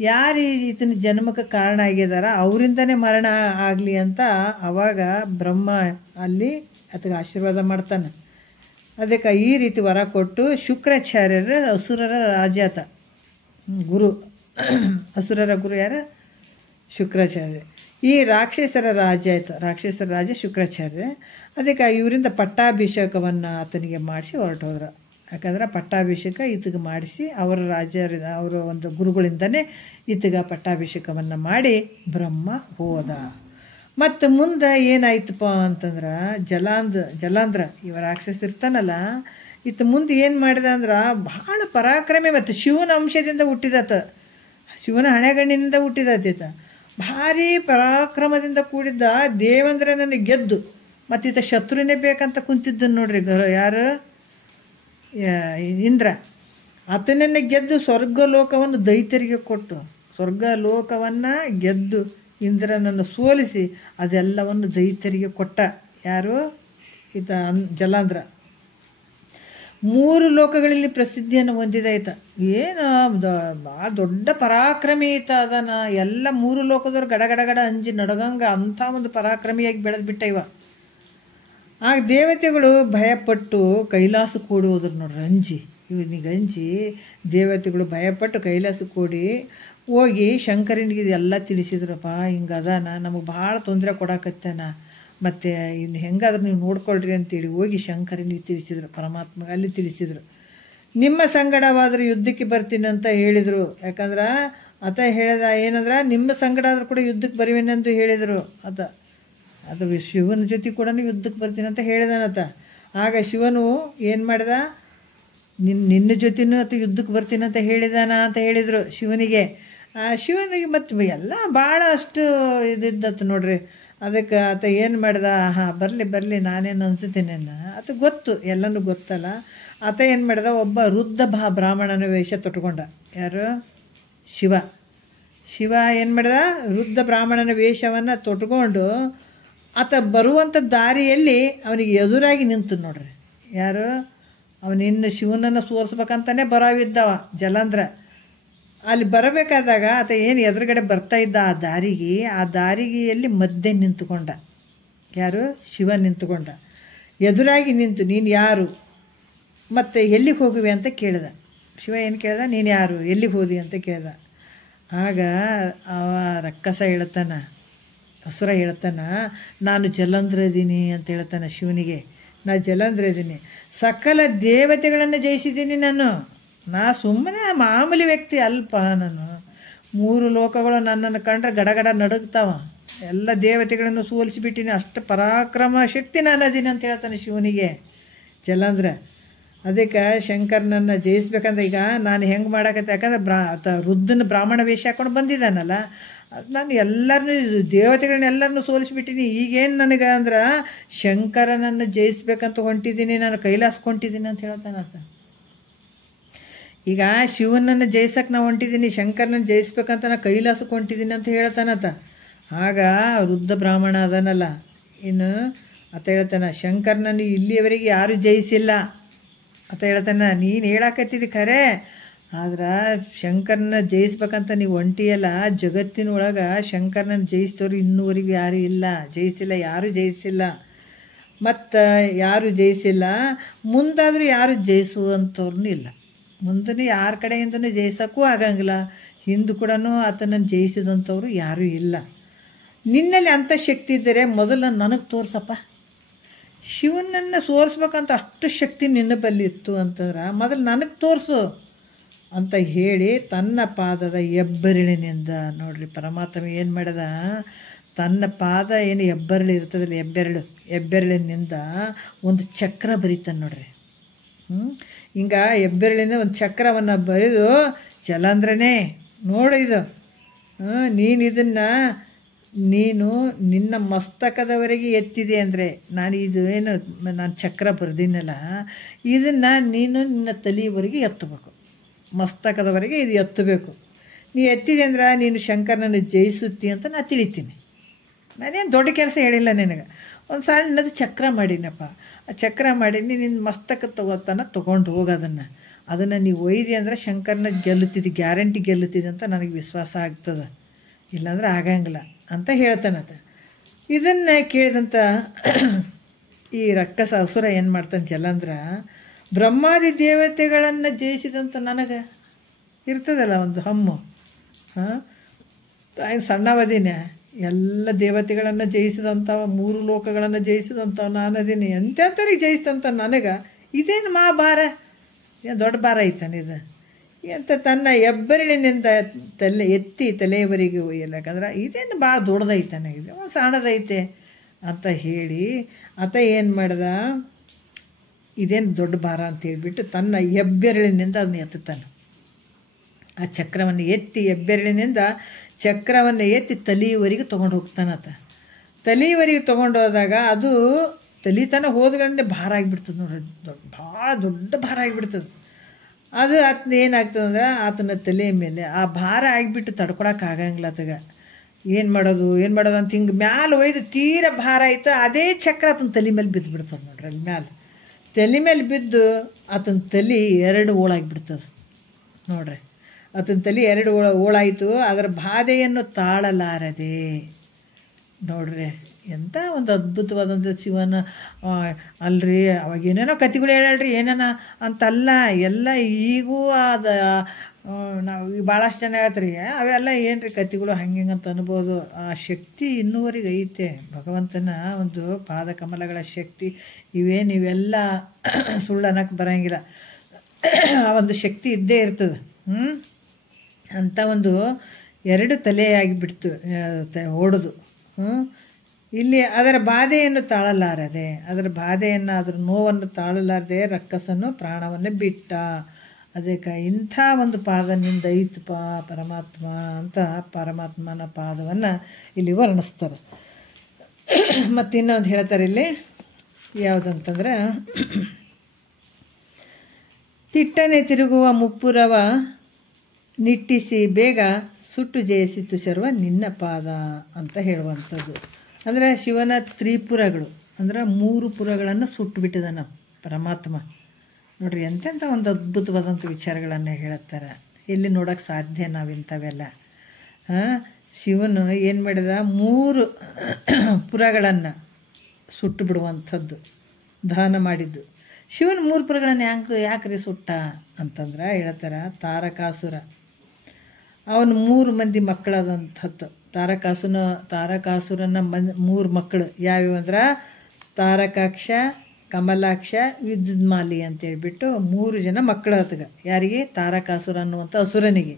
ಯಾರು ಈತನ ಜನ್ಮಕ್ಕೆ ಕಾರಣ ಆಗಿದಾರ ಅವರಿಂದನೇ ಮರಣ ಆಗಲಿ ಅಂತ ಅವಾಗ ಬ್ರಹ್ಮ ಅಲ್ಲಿ ಅದಕ್ಕೆ ಆಶೀರ್ವಾದ ಮಾಡ್ತಾನೆ. ಅದಕ್ಕೆ ಈ ರೀತಿ ವರ ಕೊಟ್ಟು ಶುಕ್ರಾಚಾರ್ಯರು ಅಸುರರ ರಾಜಾತ ಗುರು. ಅಸುರರ ಗುರು ಯಾರು? ಶುಕ್ರಾಚಾರ್ಯ. ಈ ರಾಕ್ಷಸರ ರಾಜ ಆಯಿತು, ರಾಕ್ಷಸರ ರಾಜ ಶುಕ್ರಾಚಾರ್ಯ. ಅದಕ್ಕೆ ಇವರಿಂದ ಪಟ್ಟಾಭಿಷೇಕವನ್ನು ಆತನಿಗೆ ಮಾಡಿಸಿ ಹೊರಟೋದ್ರು. ಯಾಕಂದ್ರೆ ಪಟ್ಟಾಭಿಷೇಕ ಈತಗೆ ಮಾಡಿಸಿ ಅವರ ಒಂದು ಗುರುಗಳಿಂದನೇ ಈತಗೆ ಪಟ್ಟಾಭಿಷೇಕವನ್ನು ಮಾಡಿ ಬ್ರಹ್ಮ ಹೋದ. ಮತ್ತು ಮುಂದೆ ಏನಾಯ್ತಪ್ಪ ಅಂತಂದ್ರೆ ಜಲಾಂಧ್ರ ಇವ ರಾಕ್ಷಸ ಇರ್ತಾನಲ್ಲ, ಈತ ಮುಂದೆ ಏನು ಮಾಡಿದ ಅಂದ್ರೆ ಭಾಳ ಪರಾಕ್ರಮಿ ಮತ್ತು ಶಿವನ ಅಂಶದಿಂದ ಹುಟ್ಟಿದಾತ, ಶಿವನ ಹಣೆಗಣ್ಣಿನಿಂದ ಹುಟ್ಟಿದಾತ ಈತ. ಭಾರಿ ಪರಾಕ್ರಮದಿಂದ ಕೂಡಿದ್ದ. ದೇವೇಂದ್ರನನ್ನು ಗೆದ್ದು ಮತ್ತು ಈತ ಶತ್ರುನೇ ಬೇಕಂತ ಕುಂತಿದ್ದನು ನೋಡ್ರಿ. ಯಾರು? ಇಂದ್ರ. ಆತನನ್ನು ಗೆದ್ದು ಸ್ವರ್ಗಲೋಕವನ್ನು ದೈತ್ಯರಿಗೆ ಕೊಟ್ಟು, ಸ್ವರ್ಗಲೋಕವನ್ನು ಗೆದ್ದು ಇಂದ್ರನನ್ನು ಸೋಲಿಸಿ ಅದೆಲ್ಲವನ್ನು ದೈತ್ಯರಿಗೆ ಕೊಟ್ಟ. ಯಾರು? ಈತ ಜಲಾಂಧ್ರ. 3 ಲೋಕಗಳಲ್ಲಿ ಪ್ರಸಿದ್ಧಿಯನ್ನು ಹೊಂದಿದ ಈತ. ಏನು ಭಾಳ ದೊಡ್ಡ ಪರಾಕ್ರಮಿ ಈತ ಅದನ. ಎಲ್ಲ 3 ಲೋಕದವ್ರು ಗಡಗಡಗಡ ಅಂಜಿ ನಡಗಂಗ ಅಂಥ ಒಂದು ಪರಾಕ್ರಮಿಯಾಗಿ ಬೆಳೆದ್ಬಿಟ್ಟ ಇವ. ಆಗ ದೇವತೆಗಳು ಭಯಪಟ್ಟು ಕೈಲಾಸಕ್ಕೆ ಓಡಿ ಹೋದ್ರು ನೋಡ್ರಿ, ಅಂಜಿ. ಇವನಿಗೆ ಅಂಜಿ ದೇವತೆಗಳು ಭಯಪಟ್ಟು ಕೈಲಾಸಕ್ಕೆ ಓಡಿ ಹೋಗಿ ಶಂಕರನಿಗೆ ಇದೆಲ್ಲ ತಿಳಿಸಿದ್ರಪ್ಪ, ಹಿಂಗೆ ಅದಾನ, ನಮಗೆ ಭಾಳ ತೊಂದರೆ ಕೊಡಾಕತ್ತಾನ, ಮತ್ತು ಇನ್ನು ಹೆಂಗಾದ್ರೂ ನೀವು ನೋಡ್ಕೊಳ್ರಿ ಅಂತೇಳಿ ಹೋಗಿ ಶಂಕರನಿಗೆ ತಿಳಿಸಿದ್ರು, ಪರಮಾತ್ಮ ಅಲ್ಲಿ ತಿಳಿಸಿದ್ರು. ನಿಮ್ಮ ಸಂಗಡವಾದರೂ ಯುದ್ಧಕ್ಕೆ ಬರ್ತೀನಿ ಅಂತ ಹೇಳಿದರು. ಯಾಕಂದ್ರೆ ಆತ ಹೇಳಿದ ಏನಂದ್ರೆ, ನಿಮ್ಮ ಸಂಗಡ ಆದರೂ ಕೂಡ ಯುದ್ಧಕ್ಕೆ ಬರುವೇನೆಂದು ಹೇಳಿದರು. ಅದು ಶಿವನ ಜೊತೆ ಕೂಡ ಯುದ್ಧಕ್ಕೆ ಬರ್ತೀನಿ ಅಂತ ಹೇಳಿದಾನತ. ಆಗ ಶಿವನು ಏನು ಮಾಡಿದ, ನಿನ್ನ ಜೊತೆನೂ ಆತ ಯುದ್ಧಕ್ಕೆ ಬರ್ತೀನಿ ಅಂತ ಹೇಳಿದಾನ ಅಂತ ಹೇಳಿದರು ಶಿವನಿಗೆ. ಶಿವನಿಗೆ ಮತ್ತು ಎಲ್ಲ ಭಾಳ ಅಷ್ಟು ಇದಿದ್ದತ್ತು ನೋಡ್ರಿ. ಅದಕ್ಕೆ ಆತ ಏನು ಮಾಡ್ದ, ಬರಲಿ ನಾನೇನು ಅನ್ಸುತ್ತೇನೆ ಆತ ಗೊತ್ತು, ಎಲ್ಲನೂ ಗೊತ್ತಲ್ಲ. ಆತ ಏನು ಮಾಡ್ದ, ಒಬ್ಬ ವೃದ್ಧ ಬ್ರಾಹ್ಮಣನ ವೇಷ ತೊಟ್ಕೊಂಡ. ಯಾರು? ಶಿವ ಏನು ಮಾಡ್ದ, ವೃದ್ಧ ಬ್ರಾಹ್ಮಣನ ವೇಷವನ್ನು ತೊಟ್ಕೊಂಡು ಆತ ಬರುವಂಥ ದಾರಿಯಲ್ಲಿ ಅವನಿಗೆ ಎದುರಾಗಿ ನಿಂತು ನೋಡ್ರಿ. ಯಾರು? ಅವನಿನ್ನು ಶಿವನನ್ನು ಸೋರಿಸ್ಬೇಕಂತಲೇ ಬರಾವಿದ್ದವ ಜಲಾಂಧ್ರ. ಅಲ್ಲಿ ಬರಬೇಕಾದಾಗ ಆತ ಏನು ಎದುರುಗಡೆ ಬರ್ತಾ ಇದ್ದ ಆ ದಾರಿಗೆಯಲ್ಲಿ ಮಧ್ಯೆ ನಿಂತುಕೊಂಡ. ಯಾರು? ಶಿವ ನಿಂತುಕೊಂಡ. ಎದುರಾಗಿ ನಿಂತು, ನೀನು ಯಾರು ಮತ್ತು ಎಲ್ಲಿಗೆ ಹೋಗುವೆ ಅಂತ ಕೇಳಿದ. ಶಿವ ಏನು ಕೇಳ್ದ, ನೀನು ಯಾರು, ಎಲ್ಲಿಗೆ ಹೋದಿ ಅಂತ ಕೇಳ್ದ. ಆಗ ಅವ ರಕ್ಕಸ ಹೇಳ್ತಾನ, ಅಸುರ ಹೇಳ್ತಾನ, ನಾನು ಜಲಾಂಧ್ರ ಇದ್ದೀನಿ ಅಂತ ಹೇಳ್ತಾನೆ ಶಿವನಿಗೆ. ನಾ ಜಲಾಂಧ್ರ ಇದ್ದೀನಿ, ಸಕಲ ದೇವತೆಗಳನ್ನು ಜಯಿಸಿದ್ದೀನಿ ನಾ ಸುಮ್ಮನೆ ಮಾಮೂಲಿ ವ್ಯಕ್ತಿ ಅಲ್ಪ. ನಾನು 3 ಲೋಕಗಳು ನನ್ನನ್ನು ಕಂಡ್ರೆ ಗಡಗಡ ನಡುಗ್ತಾವ, ಎಲ್ಲ ದೇವತೆಗಳನ್ನು ಸೋಲಿಸಿಬಿಟ್ಟಿನಿ, ಅಷ್ಟು ಪರಾಕ್ರಮ ಶಕ್ತಿ ನಾನು ಅದೀನಿ ಅಂತ ಹೇಳ್ತಾನೆ ಶಿವನಿಗೆ ಜಲಾಂಧ್ರ. ಅದಕ್ಕೆ ಶಂಕರನನ್ನು ಜಯಿಸ್ಬೇಕಂದ್ರೆ ಈಗ ನಾನು ಹೆಂಗೆ ಮಾಡಾಕತ್ತೆ, ಯಾಕಂದ್ರೆ ವೃದ್ಧನ ಬ್ರಾಹ್ಮಣ ವೇಷ ಹಾಕೊಂಡು ಬಂದಿದ್ದಾನಲ್ಲ, ನಾನು ಎಲ್ಲರನ್ನೂ ದೇವತೆಗಳನ್ನೆಲ್ಲರನ್ನೂ ಸೋಲಿಸಿಬಿಟ್ಟಿನಿ. ಈಗೇನು ನನಗೆ ಅಂದ್ರೆ ಶಂಕರನನ್ನು ಜಯಿಸ್ಬೇಕಂತ ಹೊಂಟಿದ್ದೀನಿ, ನಾನು ಕೈಲಾಸಕ್ಕೆ ಹೊಂಟಿದ್ದೀನಿ ಅಂತ ಹೇಳ್ತಾನಂತ. ಈಗ ಶಿವನನ್ನು ಜಯಿಸಕ್ಕೆ ನಾವು ಹೊಂಟಿದ್ದೀನಿ, ಶಂಕರನನ್ನು ಜಯಿಸ್ಬೇಕಂತ ನಾನು ಕೈಲಾಸಕ್ಕೆ ಹೊಂಟಿದ್ದೀನಿ ಅಂತ ಹೇಳ್ತಾನಂತ. ಆಗ ವೃದ್ಧ ಬ್ರಾಹ್ಮಣ ಅದನಲ್ಲ, ಇನ್ನು ಆತ ಹೇಳ್ತಾನೆ, ಶಂಕರನನ್ನು ಇಲ್ಲಿಯವರೆಗೆ ಯಾರೂ ಜಯಿಸಿಲ್ಲ ಅಂತ ಹೇಳ್ತಾನೆ. ನೀನು ಹೇಳಾಕತ್ತಿದ್ದಿ ಖರೆ, ಆದ್ರೆ ಶಂಕರನ ಜಯಿಸ್ಬೇಕಂತ ನೀವು ಒಂಟಿಯಲ್ಲ, ಜಗತ್ತಿನೊಳಗೆ ಶಂಕರನ ಜಯಿಸಿದವರು ಇನ್ನೂವರೆಗೂ ಯಾರೂ ಇಲ್ಲ, ಜಯಿಸಿಲ್ಲ, ಯಾರೂ ಜಯಿಸಿಲ್ಲ. ಮತ್ತು ಯಾರು ಜಯಿಸಿಲ್ಲ, ಮುಂದಾದರೂ ಯಾರು ಜಯಿಸುವಂಥವ್ರನ್ನೂ ಇಲ್ಲ. ಮುಂದೂ ಯಾರ ಕಡೆಯಿಂದನೂ ಜಯಿಸೋಕ್ಕೂ ಆಗಂಗಿಲ್ಲ. ಹಿಂದೆ ಕೂಡ ಆತನನ್ನು ಜಯಿಸಿದಂಥವ್ರು ಯಾರೂ ಇಲ್ಲ. ನಿನ್ನಲ್ಲಿ ಅಂಥ ಶಕ್ತಿ ಇದ್ದರೆ ಮೊದಲು ನನಗೆ ತೋರ್ಸಪ್ಪ. ಶಿವನನ್ನು ಸೋಲಿಸ್ಬೇಕಂತ ಅಷ್ಟು ಶಕ್ತಿ ನಿನ್ನ ಬಲ್ಲಿ ಇತ್ತು ಅಂತಂದ್ರೆ ಮೊದಲು ನನಗೆ ತೋರಿಸು ಅಂತ ಹೇಳಿ ತನ್ನ ಪಾದದ ಹೆಬ್ಬೆರಳಿನಿಂದ, ನೋಡ್ರಿ ಪರಮಾತ್ಮ ಏನು ಮಾಡ್ಯದ, ತನ್ನ ಪಾದ ಏನು ಹೆಬ್ಬೆರಳು ಇರ್ತದಲ್ಲ, ಹೆಬ್ಬೆರಳಿನಿಂದ ಒಂದು ಚಕ್ರ ಬರೀತಾನೆ ನೋಡ್ರಿ. ಹಿಂಗೆ ಹೆಬ್ಬೆರಳಿಂದ ಒಂದು ಚಕ್ರವನ್ನು ಬರೆದು ಜಲಂದ್ರನೇ ನೋಡು ಇದು, ನೀನು ಇದನ್ನು ನಿನ್ನ ಮಸ್ತಕದವರೆಗೆ ಎತ್ತಿದೆ ಅಂದರೆ ನಾನು ಇದು ಏನು ನಾನು ಚಕ್ರ ಬರೆದಿನಲ್ಲ, ಇದನ್ನು ನೀನು ನಿನ್ನ ತಲೆಯವರೆಗೆ ಎತ್ತಬೇಕು, ಮಸ್ತಕದವರೆಗೆ ಇದು ಎತ್ತಬೇಕು. ನೀ ಎತ್ತಿದೆ ಅಂದ್ರೆ ನೀನು ಶಂಕರನನ್ನು ಜಯಿಸುತ್ತಿ ಅಂತ ನಾನು ತಿಳಿತೀನಿ. ನಾನೇನು ದೊಡ್ಡ ಕೆಲಸ ಹೇಳಿಲ್ಲ ನಿನಗೆ, ಒಂದು ಸಣ್ಣದು ಚಕ್ರ ಮಾಡೀನಪ್ಪ. ಆ ಚಕ್ರ ಮಾಡೀನಿ, ನಿನ್ನ ಮಸ್ತಕ ತೊಗೊಂಡು ಅದನ್ನು ನೀವು ಒಯ್ದಿ ಅಂದ್ರೆ ಶಂಕರನ ಗೆಲ್ಲುತ್ತಿದ್ದು, ಗ್ಯಾರಂಟಿ ಗೆಲ್ಲುತ್ತಿದ್ದು ಅಂತ ನನಗೆ ವಿಶ್ವಾಸ ಆಗ್ತದೆ, ಇಲ್ಲಾಂದ್ರೆ ಆಗಂಗಿಲ್ಲ ಅಂತ ಹೇಳ್ತಾನತ. ಇದನ್ನು ಕೇಳಿದಂಥ ಈ ರಕ್ಕಸ ಅಸುರ ಏನು ಮಾಡ್ತಾನೆ, ಜಲಂಧ್ರ, ಬ್ರಹ್ಮಾದಿ ದೇವತೆಗಳನ್ನು ಜಯಿಸಿದಂಥ ನನಗೆ ಇರ್ತದಲ್ಲ ಒಂದು ಹಮ್ಮು, ಸಣ್ಣವದಿನ ಎಲ್ಲ ದೇವತೆಗಳನ್ನು ಜಯಿಸಿದಂಥವ, 3 ಲೋಕಗಳನ್ನು ಜಯಿಸಿದಂಥವ ನಾನದೀನಿ, ಎಂಥವ್ರಿಗೆ ಜಯಿಸಿದಂಥ ನನಗೆ ಇದೇನು ಭಾರ, ಏನು ದೊಡ್ಡ ಭಾರ ಐತಾನೆ ಇದು ಅಂತ ತನ್ನ ಹೆಬ್ಬೆರಳಿನಿಂದ ಎತ್ತಿ ತಲೆಯವರೆಗೆ ಒಯ್ಯಲ್ಲ. ಯಾಕಂದ್ರೆ ಇದೇನು ಭಾಳ ದೊಡ್ಡದೈತಾನೆ, ಇದು ಒಂದು ಸಣ್ಣದೈತೆ ಅಂತ ಹೇಳಿ ಆತ ಏನು ಮಾಡ್ದ, ಇದೇನು ದೊಡ್ಡ ಭಾರ ಅಂತ ಹೇಳಿಬಿಟ್ಟು ತನ್ನ ಹೆಬ್ಬೆರಳಿನಿಂದ ಅದನ್ನ ಎತ್ತುತ್ತಾನೆ. ಆ ಚಕ್ರವನ್ನು ಎತ್ತಿ ಹೆಬ್ಬೆರಳಿನಿಂದ ಚಕ್ರವನ್ನು ಎತ್ತಿ ತಲೆಯವರೆಗೆ ತೊಗೊಂಡು ಹೋಗ್ತಾನತ. ತಲೆಯವರೆಗೆ ತೊಗೊಂಡು ಹೋದಾಗ ಅದು ತಲೆತನ ಹೋದ್ಗಂಡೆ ಭಾರ ಆಗಿಬಿಡ್ತದೆ ನೋಡ್ರಿ, ಭಾಳ ದೊಡ್ಡ ಭಾರ ಆಗಿಬಿಡ್ತದೆ. ಅದು ಆತನ ಏನಾಗ್ತದೆ ಅಂದ್ರೆ ಆತನ ತಲೆ ಮೇಲೆ ಆ ಭಾರ ಆಗಿಬಿಟ್ಟು ತಡ್ಕೊಳಕ್ಕಾಗಂಗಿಲ್ಲ. ಆತಗ ಏನು ಮಾಡೋದು ಅಂತ ಹಿಂಗೆ ಮ್ಯಾಲೆ ಒಯ್ದು ತೀರ ಭಾರ ಆಯ್ತು, ಅದೇ ಚಕ್ರ ಆತನ ತಲೆ ಮೇಲೆ ಬಿದ್ದು ಬಿಡ್ತದೆ ನೋಡ್ರಿ. ಅಲ್ಲಿ ಮ್ಯಾಲೆ ತಲೆ ಮೇಲೆ ಬಿದ್ದು ಆತನ ತಲೆ 2 ಓಳಾಗಿಬಿಡ್ತದೆ ನೋಡ್ರಿ. ಆತನ ತಲೆ 2 ಓಳಾಯಿತು, ಅದರ ಬಾಧೆಯನ್ನು ತಾಳಲಾರದೆ ನೋಡ್ರಿ. ಎಂಥ ಒಂದು ಅದ್ಭುತವಾದಂಥ ಶಿವನ ಅಲ್ರಿ. ಅವಾಗ ಏನೇನೋ ಕಥೆಗಳು ಹೇಳಲ್ರಿ, ಏನೇನ ಅಂತಲ್ಲ, ಎಲ್ಲ ಈಗೂ ಅದು ನಾವು ಭಾಳಷ್ಟು ಜನ ಹೇಳ್ತೀರಿ ಅವೆಲ್ಲ ಏನು ರೀ ಕಥೆಗಳು ಹಂಗೆ ಅಂತ ಅನ್ಬೋದು. ಆ ಶಕ್ತಿ ಇನ್ನೂವರೆಗೆ ಐತೆ, ಭಗವಂತನ ಒಂದು ಪಾದಕಮಲಗಳ ಶಕ್ತಿ. ಇವೆಲ್ಲ ಸುಳ್ಳು ಅನ್ನಕ್ಕೆ ಬರೋಂಗಿಲ್ಲ, ಆ ಒಂದು ಶಕ್ತಿ ಇದ್ದೇ ಇರ್ತದೆ. ಅಂಥ ಒಂದು 2 ತಲೆ ಆಗಿಬಿಡ್ತು ಓಡೋದು. ಇಲ್ಲಿ ಅದರ ಬಾಧೆಯನ್ನು ತಾಳಲಾರದೆ, ಅದರ ಬಾಧೆಯನ್ನು, ಅದರ ನೋವನ್ನು ತಾಳಲಾರದೆ ರಕ್ಕಸನು ಪ್ರಾಣವನ್ನು ಬಿಟ್ಟ. ಅದಕ್ಕೆ ಇಂಥ ಒಂದು ಪಾದ ನಿಂದ ಐತಪ್ಪ ಪರಮಾತ್ಮ ಅಂತ ಪರಮಾತ್ಮನ ಪಾದವನ್ನು ಇಲ್ಲಿ ವರ್ಣಿಸ್ತಾರೆ. ಮತ್ತು ಇನ್ನೊಂದು ಹೇಳ್ತಾರೆ ಇಲ್ಲಿ, ಯಾವುದಂತಂದ್ರೆ, ತಿಟ್ಟನೆ ತಿರುಗುವ ಮುಪ್ಪುರವ ನಿಟ್ಟಿಸಿ ಬೇಗ ಸುಟ್ಟು ಜಯಿಸಿತು ಶರ್ವ ನಿನ್ನ ಪಾದ ಅಂತ ಹೇಳುವಂಥದ್ದು. ಅಂದರೆ ಶಿವನ ತ್ರಿಪುರಗಳು ಅಂದರೆ 3 ಪುರಗಳನ್ನು ಸುಟ್ಟು ಬಿಟ್ಟಿದ್ದಾನ ಪರಮಾತ್ಮ. ನೋಡ್ರಿ ಎಂತೆಂಥ ಒಂದು ಅದ್ಭುತವಾದಂಥ ವಿಚಾರಗಳನ್ನು ಹೇಳುತ್ತಾರೆ. ಎಲ್ಲಿ ನೋಡೋಕ್ಕೆ ಸಾಧ್ಯ ನಾವು ಇಂಥವೆಲ್ಲ. ಶಿವನು ಏನು ಮಾಡಿದ, 3 ಪುರಗಳನ್ನು ಸುಟ್ಟು ಬಿಡುವಂಥದ್ದು ದಾನ ಮಾಡಿದ್ದು. ಶಿವನ 3 ಪುರಗಳನ್ನು ಯಾಕ್ರಿ ಸುಟ್ಟ ಅಂತಂದ್ರೆ ಹೇಳ್ತಾರೆ, ತಾರಕಾಸುರ ಅವನು 3 ಮಂದಿ ಮಕ್ಕಳಾದಂಥದ್ದು. ತಾರಕಾಸುರನ 3 ಮಕ್ಕಳು ಯಾವ್ಯಾವ ಅಂದ್ರೆ ತಾರಕಾಕ್ಷ, ಕಮಲಾಕ್ಷ, ವಿದ್ಯುನ್ಮಾಲಿ ಅಂತೇಳ್ಬಿಟ್ಟು 3 ಜನ ಮಕ್ಕಳು ಆತಗ. ಯಾರಿಗೆ? ತಾರಕಾಸುರ ಅನ್ನುವಂಥ ಅಸುರನಿಗೆ.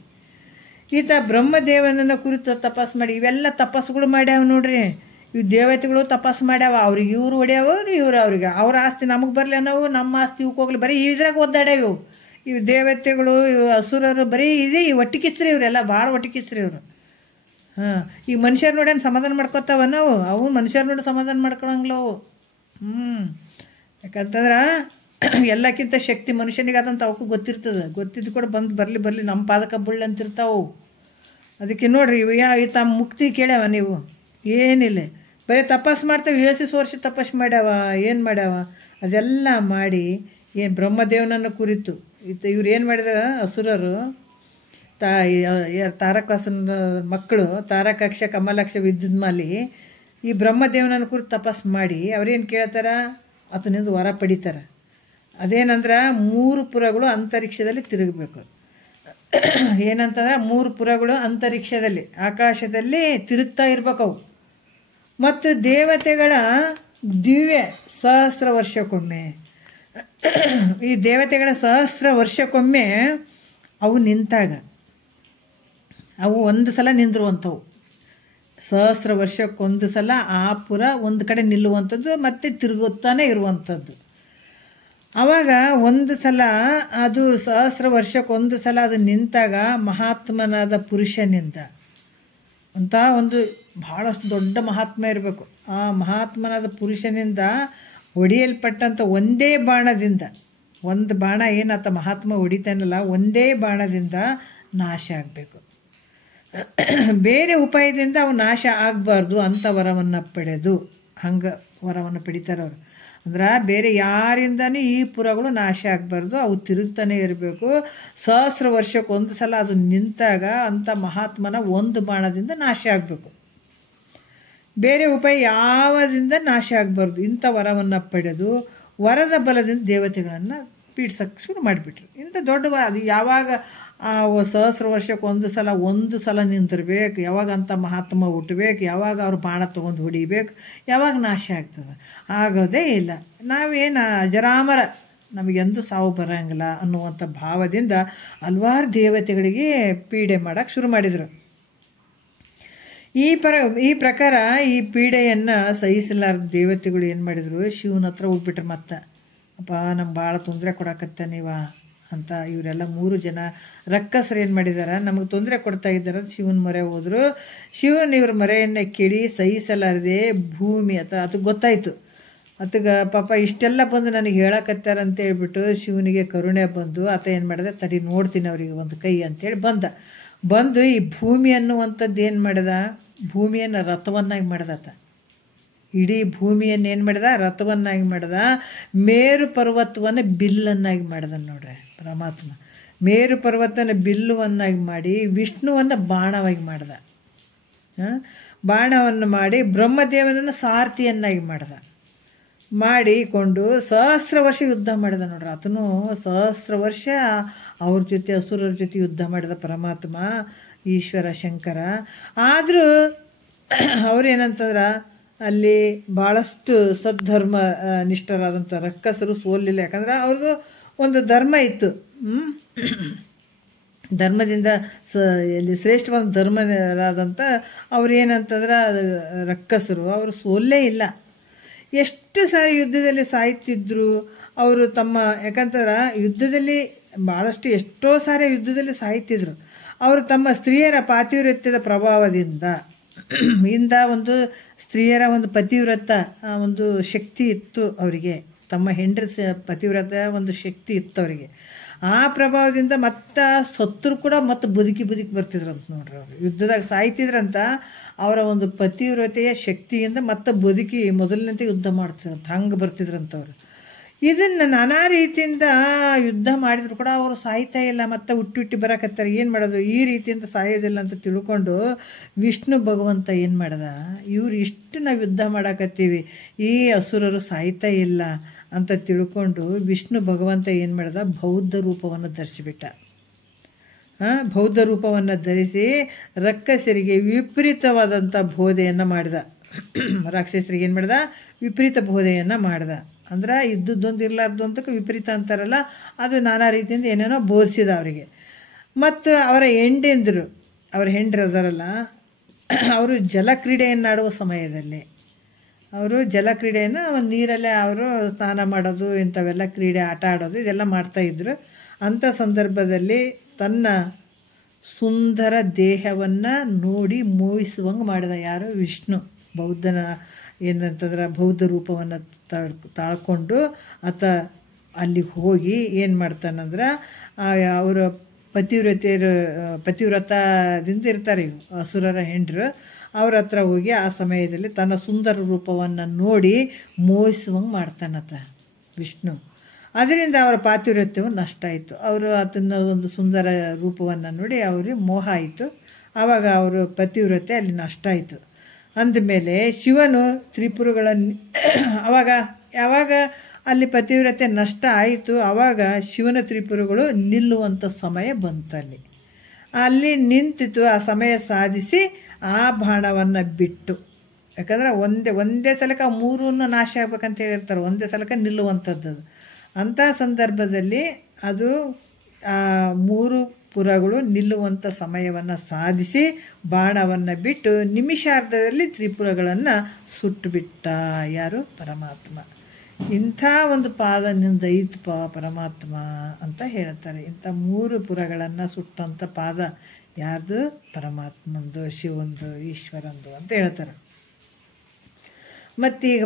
ಈತ ಬ್ರಹ್ಮದೇವನನ್ನು ಕುರಿತು ತಪಸ್ಸು ಮಾಡಿ, ಇವೆಲ್ಲ ತಪಸ್ಸುಗಳು ಮಾಡ್ಯಾವ ನೋಡ್ರಿ. ಇವು ದೇವತೆಗಳು ತಪಸ್ಸು ಮಾಡ್ಯಾವ, ಅವ್ರಿಗೆ ಇವ್ರು ಹೊಡ್ಯಾವ, ಇವ್ರು ಅವ್ರಿಗೆ, ಅವ್ರ ಆಸ್ತಿ ನಮಗೆ ಬರಲಿ ಅನ್ನೋವು, ನಮ್ಮ ಆಸ್ತಿ ಇವಕ್ಕೆ ಹೋಗ್ಲಿ, ಬರೀ ಇದ್ರಾಗ ಒದ್ದಾಡ್ಯಾವ ಇವು ದೇವತೆಗಳು, ಇವು ಅಸುರರು, ಬರೀ ಇದೆ ಒಟ್ಟಿಕಿಸ್ರಿ ಇವರೆಲ್ಲ, ಭಾಳ ಒಟ್ಟಿಕಿಸ್ರಿ ಇವರು. ಈಗ ಮನುಷ್ಯರು ನೋಡಿ ಸಮಾಧಾನ ಮಾಡ್ಕೊತಾವ ನಾವು, ಅವು ಮನುಷ್ಯರು ನೋಡಿ ಸಮಾಧಾನ ಮಾಡ್ಕೊಳಂಗಿಲ್ಲ ಅವು. ಯಾಕಂತಂದ್ರೆ ಎಲ್ಲಕ್ಕಿಂತ ಶಕ್ತಿ ಮನುಷ್ಯನಿಗೆ ಅದಂತ ಅವಕ್ಕೂ ಗೊತ್ತಿರ್ತದೆ. ಗೊತ್ತಿದ್ದು ಕೂಡ ಬರಲಿ ನಮ್ಮ ಪಾದಕ ಬುಳ್ಳಿ ಅಂತಿರ್ತಾವು. ಅದಕ್ಕೆ ನೋಡ್ರಿ ಈತ ಮುಕ್ತಿ ಕೇಳ್ಯಾವ ನೀವು, ಏನಿಲ್ಲ, ಬರೀ ತಪಸ್ಸು ಮಾಡ್ತೇವೆ. 7 ವರ್ಷ ತಪಸ್ಸು ಮಾಡ್ಯಾವ, ಏನು ಮಾಡ್ಯಾವ, ಅದೆಲ್ಲ ಮಾಡಿ ಏನು ಬ್ರಹ್ಮದೇವನನ್ನು ಕುರಿತು ಇವ್ರು ಏನು ಮಾಡಿದಾರೆ ಅಸುರರು, ತಾರಕಾಸುರನ ಮಕ್ಕಳು ತಾರಕಾಕ್ಷ ಕಮಲಾಕ್ಷ ವಿದ್ಯುನ್ಮಾಲಿ ಈ ಬ್ರಹ್ಮದೇವನನ್ನು ಕುರಿತು ತಪಸ್ಸು ಮಾಡಿ ಅವ್ರೇನು ಕೇಳ್ತಾರ, ಆತನಿಂದ ವರ ಪಡಿತಾರೆ. ಅದೇನಂದ್ರೆ 3 ಪುರಗಳು ಅಂತರಿಕ್ಷದಲ್ಲಿ ತಿರುಗಬೇಕು. ಏನಂತಂದ್ರೆ 3 ಪುರಗಳು ಅಂತರಿಕ್ಷದಲ್ಲಿ ಆಕಾಶದಲ್ಲಿ ತಿರುಗ್ತಾ ಇರ್ಬೇಕವು. ಮತ್ತು ದೇವತೆಗಳ ದಿವ್ಯ ಸಹಸ್ರ ವರ್ಷಕ್ಕೊಮ್ಮೆ, ಈ ದೇವತೆಗಳ ಸಹಸ್ರ ವರ್ಷಕ್ಕೊಮ್ಮೆ ಅವು ನಿಂತಾಗ, ಅವು ಒಂದು ಸಲ ನಿಂದಿರುವಂಥವು. ಸಹಸ್ರ ವರ್ಷಕ್ಕೊಂದು ಸಲ ಆ ಪುರ ಒಂದು ಕಡೆ ನಿಲ್ಲುವಂಥದ್ದು, ಮತ್ತೆ ತಿರುಗುತ್ತಾನೆ ಇರುವಂಥದ್ದು. ಆವಾಗ ಒಂದು ಸಲ ಅದು ಸಹಸ್ರ ವರ್ಷಕ್ಕೊಂದು ಸಲ ಅದು ನಿಂತಾಗ ಮಹಾತ್ಮನಾದ ಪುರುಷನಿಂದ ಅಂತ ಒಂದು ಬಹಳಷ್ಟು ದೊಡ್ಡ ಮಹಾತ್ಮ ಇರಬೇಕು. ಆ ಮಹಾತ್ಮನಾದ ಪುರುಷನಿಂದ ಹೊಡೆಯಲ್ಪಟ್ಟಂಥ ಒಂದೇ ಬಾಣದಿಂದ, ಒಂದು ಬಾಣ ಏನಾತ ಮಹಾತ್ಮ ಹೊಡಿತಾನಲ್ಲ, ಒಂದೇ ಬಾಣದಿಂದ ನಾಶ ಆಗಬೇಕು. ಬೇರೆ ಉಪಾಯದಿಂದ ಅವು ನಾಶ ಆಗಬಾರ್ದು ಅಂತ ವರವನ್ನು ಪಡೆದು, ಹಂಗೆ ವರವನ್ನು ಪಡಿತಾರೆ ಅವರು. ಅಂದ್ರೆ ಬೇರೆ ಯಾರಿಂದನೂ ಈ ಪುರಗಳು ನಾಶ ಆಗಬಾರ್ದು, ಅವು ತಿರುಗ್ತಾನೆ ಇರಬೇಕು. ಸಹಸ್ರ ವರ್ಷಕ್ಕೊಂದು ಸಲ ಅದು ನಿಂತಾಗ ಅಂಥ ಮಹಾತ್ಮನ ಒಂದು ಬಾಣದಿಂದ ನಾಶ ಆಗಬೇಕು. ಬೇರೆ ಉಪಾಯ ಯಾವದಿಂದ ನಾಶ ಆಗಬಾರ್ದು. ಇಂಥ ವರವನ್ನು ಪಡೆದು ವರದ ಬಲದಿಂದ ದೇವತೆಗಳನ್ನು ಪೀಡ್ಸಕ್ಕೆ ಶುರು ಮಾಡಿಬಿಟ್ರು. ಇಂಥ ದೊಡ್ಡ ಅದು ಯಾವಾಗ ಸಹಸ್ರ ವರ್ಷಕ್ಕೊಂದು ಸಲ ನಿಂತಿರ್ಬೇಕು, ಯಾವಾಗ ಅಂಥ ಮಹಾತ್ಮ ಹುಟ್ಟಬೇಕು, ಯಾವಾಗ ಅವ್ರು ಬಾಣ ತೊಗೊಂಡು ಹೊಡಿಬೇಕು, ಯಾವಾಗ ನಾಶ ಆಗ್ತದೆ, ಆಗೋದೇ ಇಲ್ಲ. ನಾವೇನು ಅಜರಾಮರ, ನಮಗೆಂದೂ ಸಾವು ಬರೋಂಗಿಲ್ಲ ಅನ್ನುವಂಥ ಭಾವದಿಂದ ಹಲವಾರು ದೇವತೆಗಳಿಗೆ ಪೀಡೆ ಮಾಡೋಕ್ಕೆ ಶುರು ಮಾಡಿದರು. ಈ ಪ್ರಕಾರ ಈ ಪೀಡೆಯನ್ನು ಸಹಿಸಲಾರ್ದ ದೇವತೆಗಳು ಏನು ಮಾಡಿದರು, ಶಿವನ ಹತ್ರ ಹೋಗ್ಬಿಟ್ರು. ಮತ್ತೆ ಅಪ್ಪ ನಮ್ಗೆ ಭಾಳ ತೊಂದರೆ ಕೊಡಕತ್ತ ನೀವ ಅಂತ ಇವರೆಲ್ಲ 3 ಜನ ರಕ್ಕಸರು ಏನು ಮಾಡಿದಾರೆ, ನಮಗೆ ತೊಂದರೆ ಕೊಡ್ತಾ ಇದ್ದಾರೆ ಅಂತ ಶಿವನ ಮೊರೆ ಹೋದರು. ಶಿವನ ಇವ್ರ ಮೊರೆಯನ್ನು ಕೇಳಿ ಸಹಿಸಲಾರದೆ ಭೂಮಿ ಅದು ಗೊತ್ತಾಯಿತು. ಅದಕ್ಕೆ ಪಾಪ ಇಷ್ಟೆಲ್ಲ ಬಂದು ನನಗೆ ಹೇಳಕತ್ತಾರ ಅಂತ ಹೇಳ್ಬಿಟ್ಟು ಶಿವನಿಗೆ ಕರುಣೆ ಬಂದು ಆತ ಏನು ಮಾಡಿದೆ, ತಡಿ ನೋಡ್ತೀನಿ ಅವರಿಗೆ ಒಂದು ಕೈ ಅಂತೇಳಿ ಬಂದು ಈ ಭೂಮಿ ಅನ್ನುವಂಥದ್ದು ಏನು ಮಾಡಿದ, ಭೂಮಿಯನ್ನು ರಥವನ್ನಾಗಿ ಮಾಡಿದಾತ. ಇಡೀ ಭೂಮಿಯನ್ನು ಏನು ಮಾಡಿದ, ರಥವನ್ನಾಗಿ ಮಾಡಿದ. ಮೇರು ಪರ್ವತವನ್ನು ಬಿಲ್ಲನ್ನಾಗಿ ಮಾಡಿದ. ನೋಡ್ರಿ ಪರಮಾತ್ಮ ಮೇರು ಪರ್ವತನ ಬಿಲ್ಲುವನ್ನಾಗಿ ಮಾಡಿ ವಿಷ್ಣುವನ್ನು ಬಾಣವಾಗಿ ಮಾಡಿದ. ಬಾಣವನ್ನು ಮಾಡಿ ಬ್ರಹ್ಮದೇವನನ್ನು ಸಾರಥಿಯನ್ನಾಗಿ ಮಾಡಿಕೊಂಡು ಸಹಸ್ರ ವರ್ಷ ಯುದ್ಧ ಮಾಡಿದ. ನೋಡ್ರಿ ಆತನು ಸಹಸ್ರ ವರ್ಷ ಅವ್ರ ಜೊತೆ ಅಸುರರ ಜೊತೆ ಯುದ್ಧ ಮಾಡಿದ ಪರಮಾತ್ಮ ಈಶ್ವರ ಶಂಕರ. ಆದರೂ ಅವ್ರೇನಂತಂದ್ರೆ ಅಲ್ಲಿ ಭಾಳಷ್ಟು ಸದ್ಧರ್ಮ ನಿಷ್ಠರಾದಂಥ ರಕ್ಕಸರು ಸೋಲಿಲ್ಲ. ಯಾಕಂದ್ರೆ ಅವ್ರದ್ದು ಒಂದು ಧರ್ಮ ಇತ್ತು. ಧರ್ಮದಿಂದ ಇಲ್ಲಿ ಶ್ರೇಷ್ಠವಾದ ಧರ್ಮರಾದಂಥ ಅವ್ರು ಏನಂತಂದ್ರೆ ರಕ್ಕಸರು ಅವರು ಸೋಲ್ಲೇ ಇಲ್ಲ. ಎಷ್ಟು ಸಾರಿ ಯುದ್ಧದಲ್ಲಿ ಸಾಯ್ತಿದ್ರು ಅವರು ಯಾಕಂತಂದ್ರೆ ಯುದ್ಧದಲ್ಲಿ ಭಾಳಷ್ಟು ಎಷ್ಟೋ ಸಾರಿ ಯುದ್ಧದಲ್ಲಿ ಸಾಯ್ತಿದ್ರು. ಅವರು ತಮ್ಮ ಸ್ತ್ರೀಯರ ಪಾತಿವ್ರತ್ಯದ ಪ್ರಭಾವದಿಂದ ಒಂದು ಸ್ತ್ರೀಯರ ಒಂದು ಪತಿವ್ರತ ಒಂದು ಶಕ್ತಿ ಇತ್ತು ಅವರಿಗೆ. ತಮ್ಮ ಹೆಂಡ್ರ ಪತಿವ್ರತ ಒಂದು ಶಕ್ತಿ ಇತ್ತು ಅವರಿಗೆ. ಆ ಪ್ರಭಾವದಿಂದ ಮತ್ತೆ ಸತ್ತರು ಕೂಡ ಮತ್ತೆ ಬದುಕಿ ಬರ್ತಿದ್ರಂತ. ನೋಡ್ರಿ ಅವರು ಯುದ್ಧದಾಗ ಸಾಯ್ತಿದ್ರಂತ. ಅವರ ಒಂದು ಪತಿವ್ರತೆಯ ಶಕ್ತಿಯಿಂದ ಮತ್ತೆ ಬದುಕಿ ಮೊದಲಿನಂತೆ ಯುದ್ಧ ಮಾಡ್ತಿದ್ರಂತ. ಹಂಗೆ ಬರ್ತಿದ್ರಂತವ್ರು. ಇದನ್ನು ನಾನಾ ರೀತಿಯಿಂದ ಯುದ್ಧ ಮಾಡಿದ್ರು ಕೂಡ ಅವರು ಸಾಯ್ತಾ ಇಲ್ಲ, ಮತ್ತೆ ಹುಟ್ಟಿ ಬರಕತ್ತಾರೆ. ಏನು ಮಾಡೋದು, ಈ ರೀತಿಯಿಂದ ಸಾಯೋದಿಲ್ಲ ಅಂತ ತಿಳ್ಕೊಂಡು ವಿಷ್ಣು ಭಗವಂತ ಏನು ಮಾಡ್ದ, ಇವ್ರು ಇಷ್ಟು ನಾವು ಯುದ್ಧ ಮಾಡಕತ್ತೀವಿ, ಈ ಅಸುರರು ಸಾಯ್ತಾ ಇಲ್ಲ ಅಂತ ತಿಳ್ಕೊಂಡು ವಿಷ್ಣು ಭಗವಂತ ಏನು ಮಾಡ್ದ, ಬೌದ್ಧ ರೂಪವನ್ನು ಧರಿಸಿಬಿಟ್ಟ. ಬೌದ್ಧ ರೂಪವನ್ನು ಧರಿಸಿ ರಕ್ಕಸರಿಗೆ ವಿಪರೀತವಾದಂಥ ಬೋಧೆಯನ್ನು ಮಾಡಿದ. ರಾಕ್ಷಸರಿಗೆ ಏನು ಮಾಡ್ದ, ವಿಪರೀತ ಬೋಧೆಯನ್ನು ಮಾಡ್ದ. ಅಂದ್ರೆ ಇದ್ದದ್ದೊಂದು ಇರಲಾರ್ದು ಅಂತಕ್ಕೆ ವಿಪರೀತ ಅಂತಾರಲ್ಲ, ಅದು ನಾನಾ ರೀತಿಯಿಂದ ಏನೇನೋ ಬೋಧಿಸಿದ ಅವರಿಗೆ. ಮತ್ತು ಅವರ ಹೆಂಡ್ರು ಅದಾರಲ್ಲ, ಅವರು ಜಲಕ್ರೀಡೆಯನ್ನಾಡುವ ಸಮಯದಲ್ಲಿ ಅವರು ಜಲಕ್ರೀಡೆಯನ್ನು ನೀರಲ್ಲೇ ಅವರು ಸ್ನಾನ ಮಾಡೋದು, ಇಂಥವೆಲ್ಲ ಕ್ರೀಡೆ ಆಟ ಆಡೋದು ಇದೆಲ್ಲ ಮಾಡ್ತಾಯಿದ್ರು. ಅಂಥ ಸಂದರ್ಭದಲ್ಲಿ ತನ್ನ ಸುಂದರ ದೇಹವನ್ನು ನೋಡಿ ಮೋಹಿಸುವಂಗೆ ಮಾಡಿದ. ಯಾರು, ವಿಷ್ಣು. ಬೌದ್ಧನ ಏನಂತಂದ್ರೆ ಬೌದ್ಧ ರೂಪವನ್ನು ತಾಳ್ಕೊಂಡು ಆತ ಅಲ್ಲಿ ಹೋಗಿ ಏನು ಮಾಡ್ತಾನಂದ್ರೆ ಅವರ ಪತಿವ್ರತದಿಂದ ಇರ್ತಾರೆ ಅಸುರರ ಹೆಂಡ್ರು, ಅವ್ರ ಹತ್ರ ಹೋಗಿ ಆ ಸಮಯದಲ್ಲಿ ತನ್ನ ಸುಂದರ ರೂಪವನ್ನು ನೋಡಿ ಮೋಹಿಸುವಂಗೆ ಮಾಡ್ತಾನತ ವಿಷ್ಣು. ಅದರಿಂದ ಅವರ ಪಾತಿವ್ರತ್ಯವು ನಷ್ಟ ಆಯಿತು. ಅವರು ಅದನ್ನು ಒಂದು ಸುಂದರ ರೂಪವನ್ನು ನೋಡಿ ಅವರಿಗೆ ಮೋಹ ಆಯಿತು. ಆವಾಗ ಅವರು ಪತಿವ್ರತೆ ಅಲ್ಲಿ ನಷ್ಟ ಆಯಿತು. ಅಂದಮೇಲೆ ಶಿವನು ತ್ರಿಪುರಗಳನ್ನು ಯಾವಾಗ ಅಲ್ಲಿ ಪತಿವ್ರತೆ ನಷ್ಟ ಆಯಿತು, ಆವಾಗ ಶಿವನ ತ್ರಿಪುರಗಳು ನಿಲ್ಲುವಂಥ ಸಮಯ ಬಂತಲ್ಲಿ. ಅಲ್ಲಿ ನಿಂತಿತು. ಆ ಸಮಯ ಸಾಧಿಸಿ ಆ ಬಾಣವನ್ನು ಬಿಟ್ಟು, ಯಾಕಂದ್ರೆ ಒಂದೇ ಸಲಕ್ಕೆ ಮೂರನ್ನು ನಾಶ ಆಗ್ಬೇಕಂತ ಹೇಳಿರ್ತಾರೆ, ಒಂದೇ ಸಲಕ್ಕೆ ನಿಲ್ಲುವಂಥದ್ದು. ಅಂಥ ಸಂದರ್ಭದಲ್ಲಿ ಅದು ಆ 3 ಪುರಗಳು ನಿಲ್ಲುವಂಥ ಸಮಯವನ್ನು ಸಾಧಿಸಿ ಬಾಣವನ್ನು ಬಿಟ್ಟು ನಿಮಿಷಾರ್ಧದಲ್ಲಿ ತ್ರಿಪುರಗಳನ್ನು ಸುಟ್ಟುಬಿಟ್ಟ. ಯಾರು? ಪರಮಾತ್ಮ. ಇಂಥ ಒಂದು ಪಾದನಿಂದ ಐತು ಪರಮಾತ್ಮ ಅಂತ ಹೇಳ್ತಾರೆ. ಇಂಥ 3 ಪುರಗಳನ್ನು ಸುಟ್ಟಂಥ ಪಾದ ಯಾರ್ದು? ಪರಮಾತ್ಮಂದು, ಶಿವಂದು, ಈಶ್ವರಂದು ಅಂತ ಹೇಳ್ತಾರೆ. ಮತ್ತೀಗ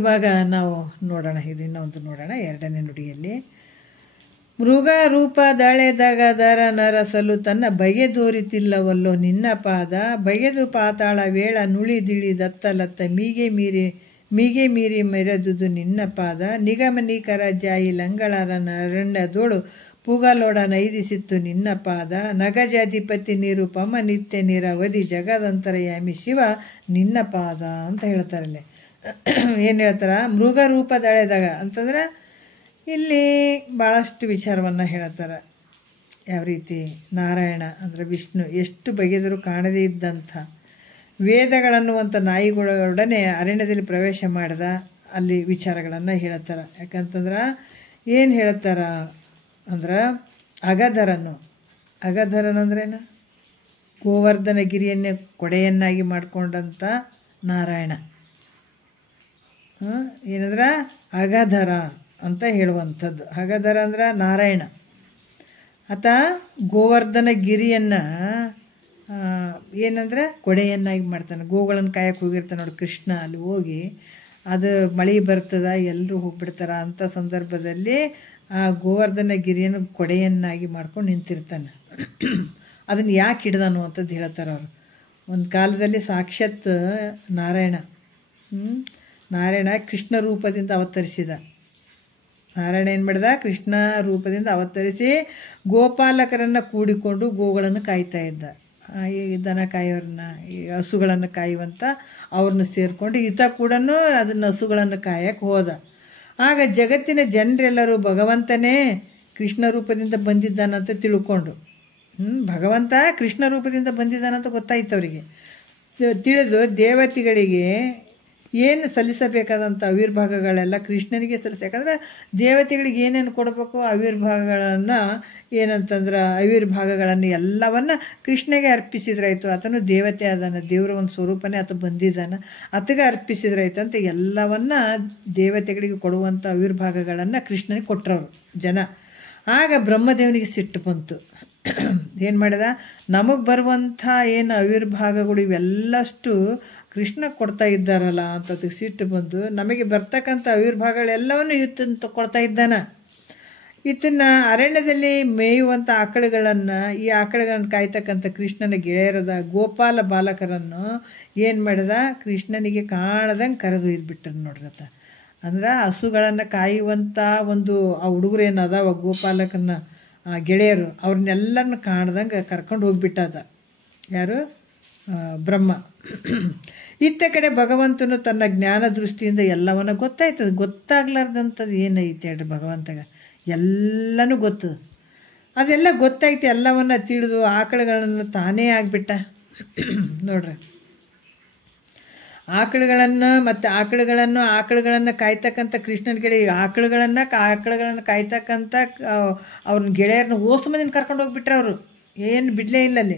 ನಾವು ನೋಡೋಣ, ಇದು ಇನ್ನೊಂದು ನೋಡೋಣ 2ನೇ ನುಡಿಯಲ್ಲಿ. ಮೃಗ ರೂಪ ದಳೆದಗದರ ನರಸಲು ತನ್ನ ಬಗೆದೋರಿತಿಲ್ಲವಲ್ಲೋ ನಿನ್ನ ಪಾದ, ಬಗೆದು ಪಾತಾಳ ವೇಳ ನುಳಿದಿಳಿ ದತ್ತಲತ್ತ ಮೀಗೆ ಮೀರಿ ಮೆರೆದುದು ನಿನ್ನ ಪಾದ, ನಿಗಮನೀಕರ ಜಾಯಿ ಲಂಗಳರ ನರಣ್ಯದೋಳು ಪೂಗಲೋಡ ನೈದಿಸಿತ್ತು ನಿನ್ನ ಪಾದ, ನಗಜಾಧಿಪತಿ ನಿರುಪಮ ನಿತ್ಯ ನಿರವಧಿ ಜಗದಂತರಯಾಮಿ ಶಿವ ನಿನ್ನ ಪಾದ ಅಂತ ಹೇಳ್ತಾರಲ್ಲಿ. ಏನು ಹೇಳ್ತಾರ? ಮೃಗ ರೂಪ ದಳೆದಾಗ ಅಂತಂದ್ರೆ ಇಲ್ಲಿ ಭಾಳಷ್ಟು ವಿಚಾರವನ್ನು ಹೇಳ್ತಾರೆ. ಯಾವ ರೀತಿ ನಾರಾಯಣ ಅಂದರೆ ವಿಷ್ಣು ಎಷ್ಟು ಬಗೆದರೂ ಕಾಣದೇ ಇದ್ದಂಥ ವೇದಗಳನ್ನುವಂಥ ನಾಯಿಗಳೊಡನೆ ಅರಣ್ಯದಲ್ಲಿ ಪ್ರವೇಶ ಮಾಡಿದ ಅಲ್ಲಿ ವಿಚಾರಗಳನ್ನು ಹೇಳ್ತಾರೆ. ಯಾಕಂತಂದ್ರೆ ಏನು ಹೇಳ್ತಾರ ಅಂದ್ರೆ ಅಗಧರನಂದ್ರೇನು? ಗೋವರ್ಧನ ಗಿರಿಯನ್ನೇ ಕೊಡೆಯನ್ನಾಗಿ ಮಾಡಿಕೊಂಡಂಥ ನಾರಾಯಣ. ಏನಂದ್ರೆ ಅಗಧರ ಅಂತ ಹೇಳುವಂಥದ್ದು. ಅಗಧರ ಅಂದ್ರೆ ನಾರಾಯಣ. ಆತ ಗೋವರ್ಧನ ಗಿರಿಯನ್ನು ಏನಂದ್ರೆ ಕೊಡೆಯನ್ನಾಗಿ ಮಾಡ್ತಾನೆ. ಗೋಗಳನ್ನು ಕಾಯಕ್ಕೆ ಹೋಗಿರ್ತಾನೆ ನೋಡಿ ಕೃಷ್ಣ, ಅಲ್ಲಿ ಹೋಗಿ ಅದು ಮಳೆ ಬರ್ತದ, ಎಲ್ಲರೂ ಹೋಗ್ಬಿಡ್ತಾರ. ಅಂಥ ಸಂದರ್ಭದಲ್ಲಿ ಆ ಗೋವರ್ಧನ ಗಿರಿಯನ್ನು ಕೊಡೆಯನ್ನಾಗಿ ಮಾಡ್ಕೊಂಡು ನಿಂತಿರ್ತಾನೆ. ಅದನ್ನು ಯಾಕೆ ಹಿಡ್ದಾನು ಅಂತದ್ದು ಹೇಳ್ತಾರೆ ಅವರು. ಒಂದು ಕಾಲದಲ್ಲಿ ಸಾಕ್ಷಾತ್ ನಾರಾಯಣ ಕೃಷ್ಣ ರೂಪದಿಂದ ಅವತರಿಸಿದ. ನಾರಾಯಣ ಏನು ಮಾಡಿದ? ಕೃಷ್ಣ ರೂಪದಿಂದ ಅವತರಿಸಿ ಗೋಪಾಲಕರನ್ನು ಕೂಡಿಕೊಂಡು ಗೋಗಳನ್ನು ಕಾಯ್ತಾ ಇದ್ದ. ಈ ದನ ಕಾಯೋರನ್ನ, ಈ ಹಸುಗಳನ್ನು ಕಾಯುವಂಥ ಅವ್ರನ್ನ ಸೇರಿಕೊಂಡು ಈತ ಕೂಡ ಅದನ್ನು ಹಸುಗಳನ್ನು ಕಾಯಕ್ಕೆ ಹೋದ. ಆಗ ಜಗತ್ತಿನ ಜನರೆಲ್ಲರೂ ಭಗವಂತನೇ ಕೃಷ್ಣ ರೂಪದಿಂದ ಬಂದಿದ್ದಾನಂತ ತಿಳ್ಕೊಂಡು, ಭಗವಂತ ಕೃಷ್ಣ ರೂಪದಿಂದ ಬಂದಿದ್ದಾನಂತ ಗೊತ್ತಾಯ್ತು ಅವರಿಗೆ. ತಿಳಿದು ದೇವತೆಗಳಿಗೆ ಏನು ಸಲ್ಲಿಸಬೇಕಾದಂಥ ಆವಿರ್ಭಾಗಗಳೆಲ್ಲ ಕೃಷ್ಣನಿಗೆ ಯಾಕಂದ್ರೆ ದೇವತೆಗಳಿಗೆ ಏನೇನು ಕೊಡಬೇಕು ಆವಿರ್ಭಾಗಗಳನ್ನು ಏನಂತಂದ್ರೆ ಆವಿರ್ಭಾಗಗಳನ್ನು ಎಲ್ಲವನ್ನು ಕೃಷ್ಣಗೆ ಅರ್ಪಿಸಿದ್ರಾಯ್ತು. ಆತನು ದೇವತೆ ಆದಾನ, ದೇವರ ಒಂದು ಸ್ವರೂಪನೇ ಆತ ಬಂದಿದ್ದಾನ, ಆತಗೆ ಅರ್ಪಿಸಿದ್ರಾಯ್ತು ಅಂತ ಎಲ್ಲವನ್ನ ದೇವತೆಗಳಿಗೆ ಕೊಡುವಂಥ ಆವಿರ್ಭಾಗಗಳನ್ನು ಕೃಷ್ಣನಿಗೆ ಕೊಟ್ಟರವರು ಜನ. ಆಗ ಬ್ರಹ್ಮದೇವನಿಗೆ ಸಿಟ್ಟು ಬಂತು. ಏನು ಮಾಡಿದ? ನಮಗೆ ಬರುವಂಥ ಏನು ಆವಿರ್ಭಾಗಗಳು ಇವೆಲ್ಲಷ್ಟು ಕೃಷ್ಣ ಕೊಡ್ತಾ ಇದ್ದಾರಲ್ಲ ಅಂತ ಸಿಟ್ಟು ಬಂದು ನಮಗೆ ಬರ್ತಕ್ಕಂಥ ಆವಿರ್ಭಾಗಗಳೆಲ್ಲವನ್ನು ಇತ್ತಂತ ಕೊಡ್ತಾ ಇದ್ದಾನ. ಇದನ್ನು ಅರಣ್ಯದಲ್ಲಿ ಮೇಯುವಂಥ ಆಕಳುಗಳನ್ನು, ಈ ಆಕಳುಗಳನ್ನು ಕಾಯ್ತಕ್ಕಂಥ ಕೃಷ್ಣನ ಗೆಳೆಯರದ ಗೋಪಾಲ ಬಾಲಕರನ್ನು ಏನು ಮಾಡಿದ? ಕೃಷ್ಣನಿಗೆ ಕಾಣದಂಗೆ ಕರೆದು ಒಯ್ದುಬಿಟ್ಟರು ನೋಡ್ರತ್ತ. ಅಂದ್ರೆ ಹಸುಗಳನ್ನು ಕಾಯುವಂಥ ಒಂದು ಆ ಹುಡುಗರು ಏನು ಅದಾವ ಗೋಪಾಲಕನ ಗೆಳೆಯರು, ಅವ್ರನ್ನೆಲ್ಲರನ್ನ ಕಾಣ್ದಂಗೆ ಕರ್ಕೊಂಡು ಹೋಗ್ಬಿಟ್ಟದ. ಯಾರು? ಬ್ರಹ್ಮ. ಇತ್ತ ಕಡೆ ಭಗವಂತನು ತನ್ನ ಜ್ಞಾನ ದೃಷ್ಟಿಯಿಂದ ಎಲ್ಲವನ್ನ ಗೊತ್ತಾಯ್ತದೆ. ಗೊತ್ತಾಗ್ಲಾರ್ದಂಥದ್ದು ಏನೈತೆ ಹೇಳ್ರಿ ಭಗವಂತಗ? ಎಲ್ಲನೂ ಗೊತ್ತದ. ಅದೆಲ್ಲ ಗೊತ್ತಾಯ್ತು, ಎಲ್ಲವನ್ನ ತಿಳಿದು ಆಕಳುಗಳನ್ನು ತಾನೇ ಆಗಿಬಿಟ್ಟ ನೋಡ್ರಿ. ಆಕಳುಗಳನ್ನು ಕಾಯ್ತಕ್ಕಂಥ ಕೃಷ್ಣನ ಗೆಳೆಯ ಆಕಳುಗಳನ್ನು ಕಾಯ್ತಕ್ಕಂಥ ಅವ್ರನ್ನ ಗೆಳೆಯರನ್ನ ಓಸು ಮಂದಿನ ಕರ್ಕೊಂಡು ಹೋಗ್ಬಿಟ್ರೆ ಅವರು ಏನು ಬಿಡಲೇ ಇಲ್ಲ ಅಲ್ಲಿ.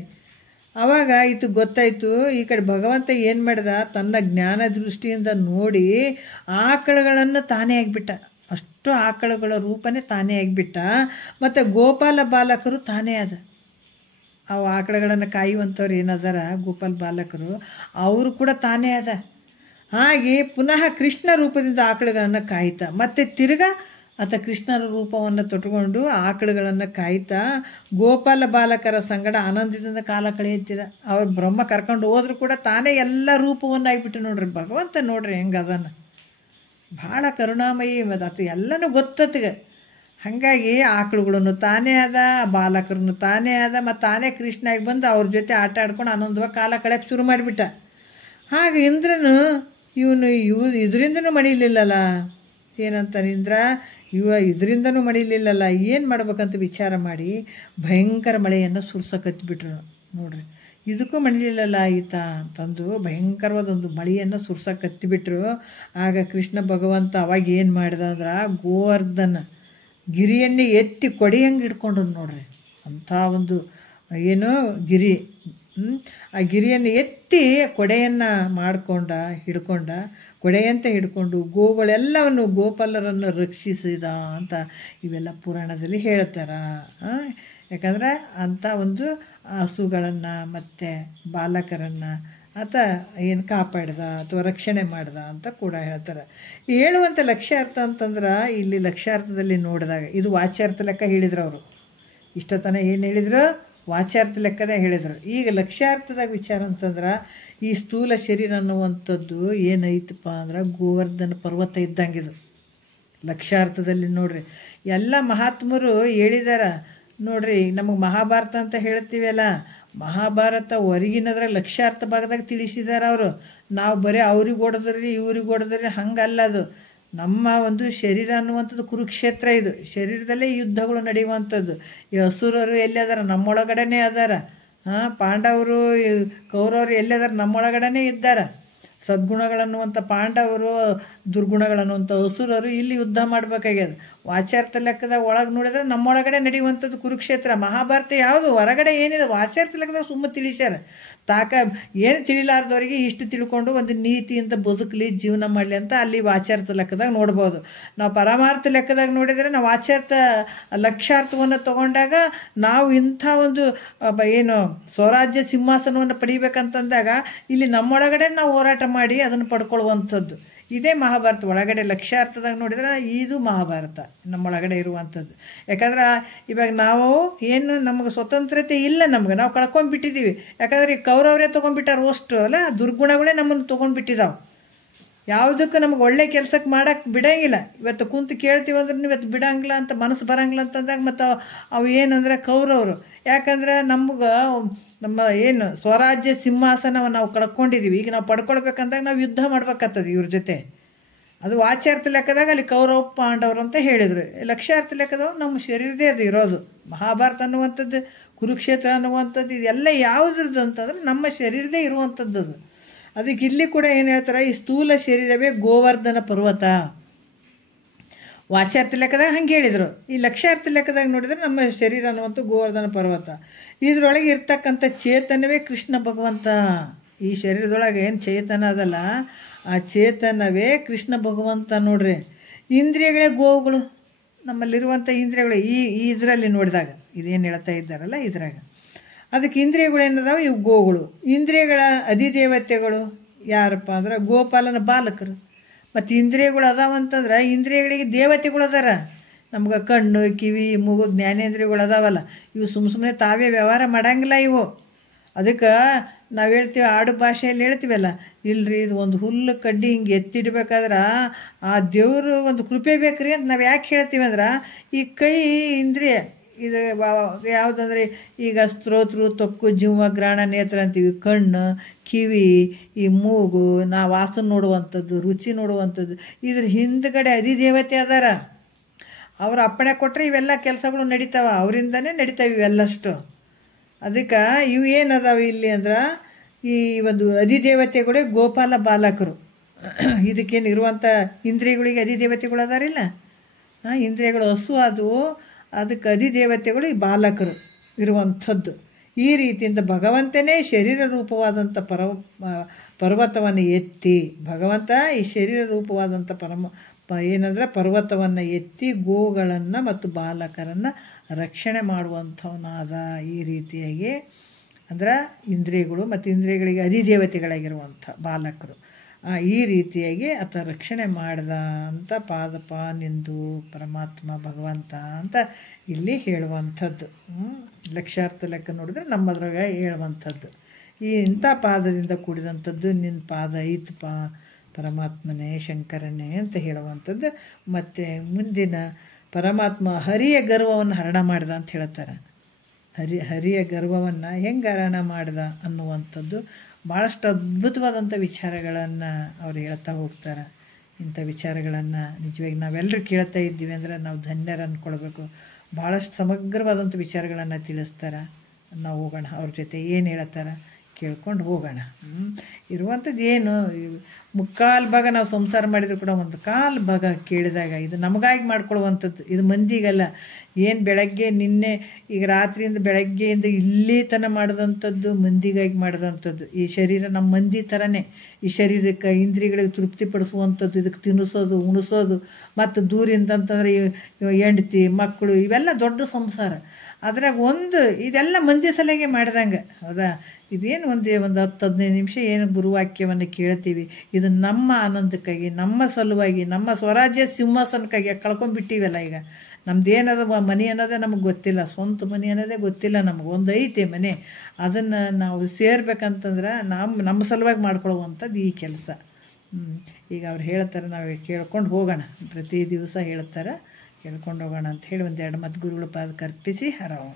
ಆವಾಗ ಇದು ಗೊತ್ತಾಯಿತು. ಈ ಕಡೆ ಭಗವಂತ ಏನು ಮಾಡಿದ? ತನ್ನ ಜ್ಞಾನ ದೃಷ್ಟಿಯಿಂದ ನೋಡಿ ಆಕಳುಗಳನ್ನು ತಾನೇ ಆಗಿಬಿಟ್ಟ. ಅಷ್ಟು ಆಕಳುಗಳ ರೂಪನೇ ತಾನೇ ಆಗಿಬಿಟ್ಟ. ಮತ್ತು ಗೋಪಾಲ ಬಾಲಕರು ತಾನೇ ಅದ. ಅವು ಆಕಳುಗಳನ್ನು ಕಾಯುವಂಥವ್ರು ಏನದಾರ ಗೋಪಾಲ ಬಾಲಕರು, ಅವರು ಕೂಡ ತಾನೇ ಅದ. ಹಾಗೆ ಪುನಃ ಕೃಷ್ಣ ರೂಪದಿಂದ ಆಕಳುಗಳನ್ನು ಕಾಯ್ತಾ ಮತ್ತು ತಿರ್ಗಾ ಆತ ಕೃಷ್ಣನ ರೂಪವನ್ನು ತೊಟ್ಕೊಂಡು ಆಕಳುಗಳನ್ನು ಕಾಯ್ತಾ ಗೋಪಾಲ ಬಾಲಕರ ಸಂಗಡ ಆನಂದದಿಂದ ಕಾಲ ಕಳೆಯುತ್ತಿದ್ದ. ಅವ್ರು ಬ್ರಹ್ಮ ಕರ್ಕೊಂಡು ಹೋದ್ರು ಕೂಡ ತಾನೇ ಎಲ್ಲ ರೂಪವನ್ನು ಆಗಿಬಿಟ್ಟು ನೋಡ್ರಿ ಭಗವಂತ. ನೋಡ್ರಿ ಹೆಂಗೆ ಅದನ್ನು ಭಾಳ ಕರುಣಾಮಯಿ. ಮತ್ತು ಆತ ಎಲ್ಲನೂ ಗೊತ್ತತ್ಗೆ. ಹಾಗಾಗಿ ಆಕಳುಗಳನ್ನು ತಾನೇ ಅದ, ಬಾಲಕರನ್ನು ತಾನೇ ಅದ, ಮತ್ತು ತಾನೇ ಕೃಷ್ಣಾಗಿ ಬಂದು ಅವ್ರ ಜೊತೆ ಆಟ ಆಡ್ಕೊಂಡು ಆನಂದವಾಗಿ ಕಾಲ ಕಳೆಯೋಕ್ಕೆ ಶುರು ಮಾಡಿಬಿಟ್ಟ. ಹಾಗೆ ಇಂದ್ರನು ಇದರಿಂದನೂ ಮಡಿಲಿಲ್ಲಲ್ಲ, ಏನಂತಾನೆ ಇಂದ್ರ, ಇದರಿಂದನೂ ಮಡಿಲಿಲ್ಲಲ್ಲ, ಏನು ಮಾಡ್ಬೇಕಂತ ವಿಚಾರ ಮಾಡಿ ಭಯಂಕರ ಮಳೆಯನ್ನು ಸುರ್ಸಕತ್ಬಿಟ್ರು. ನೋಡ್ರಿ, ಇದಕ್ಕೂ ಮಡಿಲಿಲ್ಲಲ್ಲ ಈತ ಅಂತಂದು ಭಯಂಕರವಾದೊಂದು ಮಳೆಯನ್ನು ಸುರ್ಸಕತ್ತಿಬಿಟ್ರು. ಆಗ ಕೃಷ್ಣ ಭಗವಂತ ಅವಾಗ ಏನು ಮಾಡಿದ ಅಂದ್ರೆ, ಗೋವರ್ಧನ ಗಿರಿಯನ್ನೇ ಎತ್ತಿ ಕೊಡೆಯಂಗೆ ಹಿಡ್ಕೊಂಡು ನೋಡ್ರಿ, ಅಂಥ ಒಂದು ಏನು ಗಿರಿ, ಆ ಗಿರಿಯನ್ನು ಎತ್ತಿ ಕೊಡೆಯನ್ನು ಹಿಡ್ಕೊಂಡ ಕೊಡೆಯಂತೆ ಹಿಡ್ಕೊಂಡು ಗೋಗಳೆಲ್ಲವನ್ನು ಗೋಪಾಲರನ್ನು ರಕ್ಷಿಸಿದ ಅಂತ ಇವೆಲ್ಲ ಪುರಾಣದಲ್ಲಿ ಹೇಳ್ತಾರೆ. ಯಾಕಂದ್ರೆ ಅಂಥ ಒಂದು ಹಸುಗಳನ್ನು ಮತ್ತು ಬಾಲಕರನ್ನು ಆತ ಏನು ಕಾಪಾಡ್ದ ಅಥವಾ ರಕ್ಷಣೆ ಮಾಡ್ದ ಅಂತ ಕೂಡ ಹೇಳ್ತಾರೆ. ಹೇಳುವಂಥ ಲಕ್ಷ್ಯಾರ್ಥ ಅಂತಂದ್ರೆ, ಇಲ್ಲಿ ಲಕ್ಷ್ಯಾರ್ಥದಲ್ಲಿ ನೋಡಿದಾಗ ಇದು ವಾಚ್ಯಾರ್ಥ ಲೆಕ್ಕ ಹೇಳಿದ್ರು ಅವರು. ಇಷ್ಟೊತ್ತನ ಏನು ಹೇಳಿದರು? ವಾಚ್ಯಾರ್ಥ ಲೆಕ್ಕದೇ ಹೇಳಿದರು. ಈಗ ಲಕ್ಷ್ಯಾರ್ಥದಾಗ ವಿಚಾರ ಅಂತಂದ್ರೆ, ಈ ಸ್ಥೂಲ ಶರೀರ ಅನ್ನುವಂಥದ್ದು ಏನೈತಪ್ಪ ಅಂದ್ರೆ ಗೋವರ್ಧನ ಪರ್ವತ ಇದ್ದಂಗಿದು. ಲಕ್ಷ್ಯಾರ್ಥದಲ್ಲಿ ನೋಡ್ರಿ, ಎಲ್ಲ ಮಹಾತ್ಮರು ಹೇಳಿದಾರ ನೋಡ್ರಿ. ನಮಗೆ ಮಹಾಭಾರತ ಅಂತ ಹೇಳ್ತೀವಲ್ಲ, ಮಹಾಭಾರತ ಹೊರಗಿನದ್ರ ಲಕ್ಷ್ಯಾರ್ಥ ಭಾಗದಾಗ ತಿಳಿಸಿದಾರ ಅವರು. ನಾವು ಬರೀ ಅವ್ರಿಗೆ ಹೊಡೆದ್ರಿ ಇವ್ರಿಗೆ ಹೊಡೆದ್ರಿ ಹಂಗಲ್ಲ. ಅದು ನಮ್ಮ ಒಂದು ಶರೀರ ಅನ್ನುವಂಥದ್ದು ಕುರುಕ್ಷೇತ್ರ. ಇದು ಶರೀರದಲ್ಲೇ ಯುದ್ಧಗಳು ನಡೆಯುವಂಥದ್ದು. ಈ ಅಸುರರು ಎಲ್ಲಿದಾರ? ನಮ್ಮೊಳಗಡೆನೇ ಅದಾರ. ಪಾಂಡವರು ಕೌರವರು ಎಲ್ಲಿದಾರ? ನಮ್ಮೊಳಗಡೆನೇ ಇದ್ದಾರೆ. ಸದ್ಗುಣಗಳನ್ನುವಂಥ ಪಾಂಡವರು, ದುರ್ಗುಣಗಳನ್ನುವಂಥ ಅಸುರರು ಇಲ್ಲಿ ಯುದ್ಧ ಮಾಡಬೇಕಾಗ್ಯದ. ವಾಚ್ಯಾರ್ಥ ಲೆಕ್ಕದಾಗ ಒಳಗೆ ನೋಡಿದ್ರೆ ನಮ್ಮೊಳಗಡೆ ನಡೆಯುವಂಥದ್ದು ಕುರುಕ್ಷೇತ್ರ. ಮಹಾಭಾರತ ಯಾವುದು ಹೊರಗಡೆ ಏನಿದೆ, ವಾಚ್ಯಾರ್ಥ ಲೆಕ್ಕದಾಗ ಸುಮ್ಮನೆ ತಿಳಿಸ್ಯಾರ. ಏನು ತಿಳಿಲಾರ್ದವರಿಗೆ ಇಷ್ಟು ತಿಳ್ಕೊಂಡು ಒಂದು ನೀತಿಯಿಂದ ಬದುಕಲಿ, ಜೀವನ ಮಾಡಲಿ ಅಂತ ಅಲ್ಲಿ ವಾಚ್ಯಾರ್ಥ ಲೆಕ್ಕದಾಗ ನೋಡ್ಬೋದು. ನಾವು ಪರಮಾರ್ಥ ಲೆಕ್ಕದಾಗ ನೋಡಿದರೆ, ನಾವು ವಾಚ್ಯಾರ್ಥ ಲಕ್ಷ್ಯಾರ್ಥವನ್ನು ತಗೊಂಡಾಗ ನಾವು ಇಂಥ ಒಂದು ಏನು ಸ್ವರಾಜ್ಯ ಸಿಂಹಾಸನವನ್ನು ಪಡಿಬೇಕಂತಂದಾಗ ಇಲ್ಲಿ ನಮ್ಮೊಳಗಡೆ ನಾವು ಹೋರಾಟ ಮಾಡಿ ಅದನ್ನು ಪಡ್ಕೊಳ್ಳುವಂಥದ್ದು. ಇದೇ ಮಹಾಭಾರತ. ಒಳಗಡೆ ಲಕ್ಷ್ಯಾರ್ಥದಾಗ ನೋಡಿದ್ರೆ ಇದು ಮಹಾಭಾರತ ನಮ್ಮೊಳಗಡೆ ಇರುವಂಥದ್ದು. ಯಾಕಂದ್ರೆ ಇವಾಗ ನಾವು ಏನು ನಮಗೆ ಸ್ವತಂತ್ರತೆ ಇಲ್ಲ, ನಾವು ಕಳ್ಕೊಂಡ್ಬಿಟ್ಟಿದ್ದೀವಿ. ಯಾಕಂದ್ರೆ ಈ ಕೌರವರೇ ತೊಗೊಂಡ್ಬಿಟ್ಟಾರ ಅಷ್ಟು ಅಲ್ಲ, ದುರ್ಗುಣಗಳೇ ನಮ್ಮನ್ನು ತೊಗೊಂಡ್ಬಿಟ್ಟಿದ್ದಾವೆ. ಯಾವುದಕ್ಕೂ ನಮಗೆ ಒಳ್ಳೆ ಕೆಲಸಕ್ಕೆ ಮಾಡೋಕ್ಕೆ ಬಿಡೋಂಗಿಲ್ಲ. ಇವತ್ತು ಕುಂತು ಕೇಳ್ತೀವಂದ್ರೆ ಇವತ್ತು ಬಿಡೋಂಗಿಲ್ಲ ಅಂತ ಮನಸ್ಸು ಬರೋಂಗಿಲ್ಲ ಅಂತಂದಾಗ ಮತ್ತು ಅವು ಏನಂದ್ರೆ ಕೌರವರು. ಯಾಕಂದ್ರೆ ನಮ್ಮ ಏನು ಸ್ವರಾಜ್ಯ ಸಿಂಹಾಸನವನ್ನು ನಾವು ಕಳ್ಕೊಂಡಿದ್ದೀವಿ. ಈಗ ನಾವು ಪಡ್ಕೊಳ್ಬೇಕಂದಾಗ ನಾವು ಯುದ್ಧ ಮಾಡ್ಬೇಕಾಗ್ತದೆ ಇವ್ರ ಜೊತೆ. ಅದು ವಾಚ್ಯಾರ್ಥ ಲೆಕ್ಕದಾಗ ಅಲ್ಲಿ ಕೌರವ ಪಾಂಡವರು ಅಂತ ಹೇಳಿದರು. ಲಕ್ಷ್ಯಾರ್ಥ ಲೆಕ್ಕದಾಗ ನಮ್ಮ ಶರೀರದೇ ಅದು ಇರೋದು. ಮಹಾಭಾರತ ಅನ್ನುವಂಥದ್ದು, ಕುರುಕ್ಷೇತ್ರ ಅನ್ನುವಂಥದ್ದು, ಇದೆಲ್ಲ ಯಾವುದ್ರದ್ದು ಅಂತಂದ್ರೆ ನಮ್ಮ ಶರೀರದೇ ಇರುವಂಥದ್ದು ಅದು. ಅದಕ್ಕೆ ಇಲ್ಲಿ ಕೂಡ ಏನು ಹೇಳ್ತಾರೆ, ಈ ಸ್ಥೂಲ ಶರೀರವೇ ಗೋವರ್ಧನ ಪರ್ವತ. ವಾಚ್ಯಾರ್ಥ ಲೆಕ್ಕದಾಗ ಹಂಗೆ ಹೇಳಿದರು. ಈ ಲಕ್ಷ್ಯಾರ್ಥ ಲೆಕ್ಕದಾಗ ನೋಡಿದ್ರೆ ನಮ್ಮ ಶರೀರ ಅನ್ನುವಂಥ ಗೋವರ್ಧನ ಪರ್ವತ. ಇದರೊಳಗೆ ಇರ್ತಕ್ಕಂಥ ಚೇತನವೇ ಕೃಷ್ಣ ಭಗವಂತ. ಈ ಶರೀರದೊಳಗೆ ಏನು ಚೇತನ ಅದಲ್ಲ, ಆ ಚೇತನವೇ ಕೃಷ್ಣ ಭಗವಂತ. ನೋಡ್ರಿ, ಇಂದ್ರಿಯಗಳೇ ಗೋವುಗಳು. ನಮ್ಮಲ್ಲಿರುವಂಥ ಇಂದ್ರಿಯಗಳು ಇದರಲ್ಲಿ ನೋಡಿದಾಗ ಇದೇನು ಹೇಳ್ತಾ ಇದ್ದಾರಲ್ಲ ಇದ್ರಾಗ, ಅದಕ್ಕೆ ಇಂದ್ರಿಯಗಳು ಏನದಾವೆ? ಇವು ಗೋಗಳು. ಇಂದ್ರಿಯಗಳ ಅಧಿದೇವತೆಗಳು ಯಾರಪ್ಪ ಅಂದ್ರೆ ಗೋಪಾಲನ ಬಾಲಕರು. ಮತ್ತು ಇಂದ್ರಿಯಗಳು ಅದಾವಂತಂದ್ರೆ ಇಂದ್ರಿಯಗಳಿಗೆ ದೇವತೆಗಳು ಅದಾರ. ನಮ್ಗೆ ಕಣ್ಣು, ಕಿವಿ, ಮೂಗು, ಜ್ಞಾನೇಂದ್ರಿಯಗಳು ಅದಾವಲ್ಲ, ಇವು ಸುಮ್ಮನೆ ತಾವೇ ವ್ಯವಹಾರ ಮಾಡಂಗಿಲ್ಲ ಇವು. ಅದಕ್ಕೆ ನಾವು ಹೇಳ್ತೀವಿ, ಆಡು ಭಾಷೆಯಲ್ಲಿ ಹೇಳ್ತೀವಲ್ಲ, ಇಲ್ರಿ ಇದು ಒಂದು ಹುಲ್ಲು ಕಡ್ಡಿ ಹಿಂಗೆ ಎತ್ತಿಡ್ಬೇಕಾದ್ರೆ ಆ ದೇವರು ಒಂದು ಕೃಪೆ ಬೇಕ್ರಿ ಅಂತ ನಾವು ಯಾಕೆ ಹೇಳ್ತೀವಿ ಅಂದ್ರೆ, ಈ ಕೈ ಇಂದ್ರಿಯ ಇದು ಯಾವುದಂದ್ರೆ ಈಗ ಸ್ತೋತ್ರ, ತೊಕ್ಕು, ಜಿವ್ವ, ಗ್ರಾಣ, ನೇತ್ರ ಅಂತೀವಿ. ಕಣ್ಣು, ಕಿವಿ, ಈ ಮೂಗು, ನಾವು ವಾಸನೆ ನೋಡುವಂಥದ್ದು, ರುಚಿ ನೋಡುವಂಥದ್ದು, ಇದ್ರ ಹಿಂದ್ಗಡೆ ಅಧಿದೇವತೆ ಅದಾರ. ಅವ್ರ ಅಪ್ಪಣೆ ಕೊಟ್ಟರೆ ಇವೆಲ್ಲ ಕೆಲಸಗಳು ನಡೀತಾವ, ಅವರಿಂದನೇ ನಡೀತಾವೆ ಇವೆಲ್ಲಷ್ಟು. ಅದಕ್ಕೆ ಇವು ಏನದಾವೆ ಇಲ್ಲಿ ಅಂದ್ರೆ, ಈ ಒಂದು ಅಧಿದೇವತೆಗಳೇ ಗೋಪಾಲ ಬಾಲಕರು. ಇದಕ್ಕೇನು ಇರುವಂಥ ಇಂದ್ರಿಯಗಳಿಗೆ ಅಧಿದೇವತೆಗಳು ಅದಾರಿಲ್ಲ, ಇಂದ್ರಿಯಗಳು ಹಸು ಆದವು, ಅದಕ್ಕೆ ಅಧಿದೇವತೆಗಳು ಈ ಬಾಲಕರು ಇರುವಂಥದ್ದು. ಈ ರೀತಿಯಿಂದ ಭಗವಂತನೇ ಶರೀರ ರೂಪವಾದಂಥ ಪರ್ವತವನ್ನು ಎತ್ತಿ, ಭಗವಂತ ಈ ಶರೀರ ರೂಪವಾದಂಥ ಏನಂದ್ರೆ ಪರ್ವತವನ್ನು ಎತ್ತಿ ಗೋಗಳನ್ನು ಮತ್ತು ಬಾಲಕರನ್ನು ರಕ್ಷಣೆ ಮಾಡುವಂಥವನಾದ. ಈ ರೀತಿಯಾಗಿ ಅಂದ್ರೆ ಇಂದ್ರಿಯಗಳು ಮತ್ತು ಇಂದ್ರಿಯಗಳಿಗೆ ಅಧಿದೇವತೆಗಳಾಗಿರುವಂಥ ಬಾಲಕರು ಈ ರೀತಿಯಾಗಿ ಆತ ರಕ್ಷಣೆ ಮಾಡ್ದ ಅಂತ ಪಾದಪ ನಿಂದು ಪರಮಾತ್ಮ ಭಗವಂತ ಅಂತ ಇಲ್ಲಿ ಹೇಳುವಂಥದ್ದು. ಲಕ್ಷ್ಯಾರ್ಥ ಲೆಕ್ಕ ನೋಡಿದ್ರೆ ನಮ್ಮದ್ರಾಗ ಹೇಳುವಂಥದ್ದು ಇಂಥ ಪಾದದಿಂದ ಕೂಡಿದಂಥದ್ದು ನಿನ್ನ ಪಾದ ಐತಪ್ಪ ಪರಮಾತ್ಮನೇ ಶಂಕರನೇ ಅಂತ ಹೇಳುವಂಥದ್ದು. ಮತ್ತು ಮುಂದಿನ ಪರಮಾತ್ಮ ಹರಿಯ ಗರ್ವವನ್ನು ಹರಣ ಮಾಡಿದ ಅಂತ ಹೇಳ್ತಾರೆ. ಹರಿಯ ಗರ್ವವನ್ನು ಹೆಂಗೆ ಹರಣ ಮಾಡಿದ ಅನ್ನುವಂಥದ್ದು ಭಾಳಷ್ಟು ಅದ್ಭುತವಾದಂಥ ವಿಚಾರಗಳನ್ನು ಅವ್ರು ಹೇಳ್ತಾ ಹೋಗ್ತಾರೆ. ಇಂಥ ವಿಚಾರಗಳನ್ನು ನಿಜವಾಗಿ ನಾವೆಲ್ಲರೂ ಕೇಳ್ತಾ ಇದ್ದೀವಿ ಅಂದರೆ ನಾವು ಧನ್ಯರು ಅಂದ್ಕೊಳ್ಬೇಕು. ಭಾಳಷ್ಟು ಸಮಗ್ರವಾದಂಥ ವಿಚಾರಗಳನ್ನು ತಿಳಿಸ್ತಾರೆ. ನಾವು ಹೋಗೋಣ ಅವ್ರ ಜೊತೆ ಏನು ಹೇಳ್ತಾರೆ ಕೇಳ್ಕೊಂಡು ಹೋಗೋಣ. ಇರುವಂಥದ್ದು ಏನು ಮುಕ್ಕಾಲು ಭಾಗ ನಾವು ಸಂಸಾರ ಮಾಡಿದರೂ ಕೂಡ ಒಂದು ಕಾಲು ಭಾಗ ಕೇಳಿದಾಗ ಇದು ನಮಗಾಗಿ ಮಾಡ್ಕೊಳ್ಳುವಂಥದ್ದು. ಇದು ಮಂದಿಗಲ್ಲ. ಏನು ಬೆಳಗ್ಗೆ ನಿನ್ನೆ ಈಗ ರಾತ್ರಿಯಿಂದ ಬೆಳಗ್ಗೆಯಿಂದ ಇಲ್ಲಿ ತನಕ ಮಾಡಿದಂಥದ್ದು ಮಂದಿಗಾಗಿ ಮಾಡಿದಂಥದ್ದು. ಈ ಶರೀರ ನಮ್ಮ ಮಂದಿ ಥರನೇ. ಈ ಶರೀರಕ್ಕೆ ಇಂದ್ರಿಯಗಳಿಗೆ ತೃಪ್ತಿಪಡಿಸುವಂಥದ್ದು, ಇದಕ್ಕೆ ತಿನ್ನಿಸೋದು ಉಣಿಸೋದು ಮತ್ತು ದೂರಿಂದ ಅಂತಂದರೆ ಹೆಂಡತಿ ಮಕ್ಕಳು ಇವೆಲ್ಲ ದೊಡ್ಡ ಸಂಸಾರ. ಅದ್ರಾಗ ಒಂದು ಇದೆಲ್ಲ ಮಂದಿ ಸಲಹೆಗೆ ಮಾಡ್ದಂಗೆ ಹೌದಾ. ಇದೇನು ಒಂದು 10-15 ನಿಮಿಷ ಏನು ಗುರುವಾಕ್ಯವನ್ನು ಕೇಳ್ತೀವಿ, ಇದು ನಮ್ಮ ಆನಂದಕ್ಕಾಗಿ, ನಮ್ಮ ಸಲುವಾಗಿ, ನಮ್ಮ ಸ್ವರಾಜ್ಯ ಸಿಂಹಾಸನಕ್ಕಾಗಿ ಕಳ್ಕೊಂಡ್ಬಿಟ್ಟಿವಲ್ಲ. ಈಗ ನಮ್ದು ಏನದ ಮನೆ ಅನ್ನೋದೇ ನಮಗೆ ಗೊತ್ತಿಲ್ಲ, ಸ್ವಂತ ಮನೆ ಅನ್ನೋದೇ ಗೊತ್ತಿಲ್ಲ ನಮಗೆ. ಒಂದು ಐತೆ ಮನೆ, ಅದನ್ನು ನಾವು ಸೇರ್ಬೇಕಂತಂದ್ರೆ ನಮ್ಮ ಸಲುವಾಗಿ ಮಾಡ್ಕೊಳ್ಳುವಂಥದ್ದು ಈ ಕೆಲಸ. ಈಗ ಅವ್ರು ಹೇಳ್ತಾರೆ, ನಾವು ಕೇಳ್ಕೊಂಡು ಹೋಗೋಣ. ಪ್ರತಿ ದಿವಸ ಹೇಳ್ತಾರೆ, ಕೇಳ್ಕೊಂಡು ಹೋಗೋಣ ಅಂತ ಹೇಳಿ ಒಂದೆರಡು ಮತ್ತು ಗುರುಗಳ ಪಾದಕ್ಕೆ ಅರ್ಪಿಸಿ ಹರವು.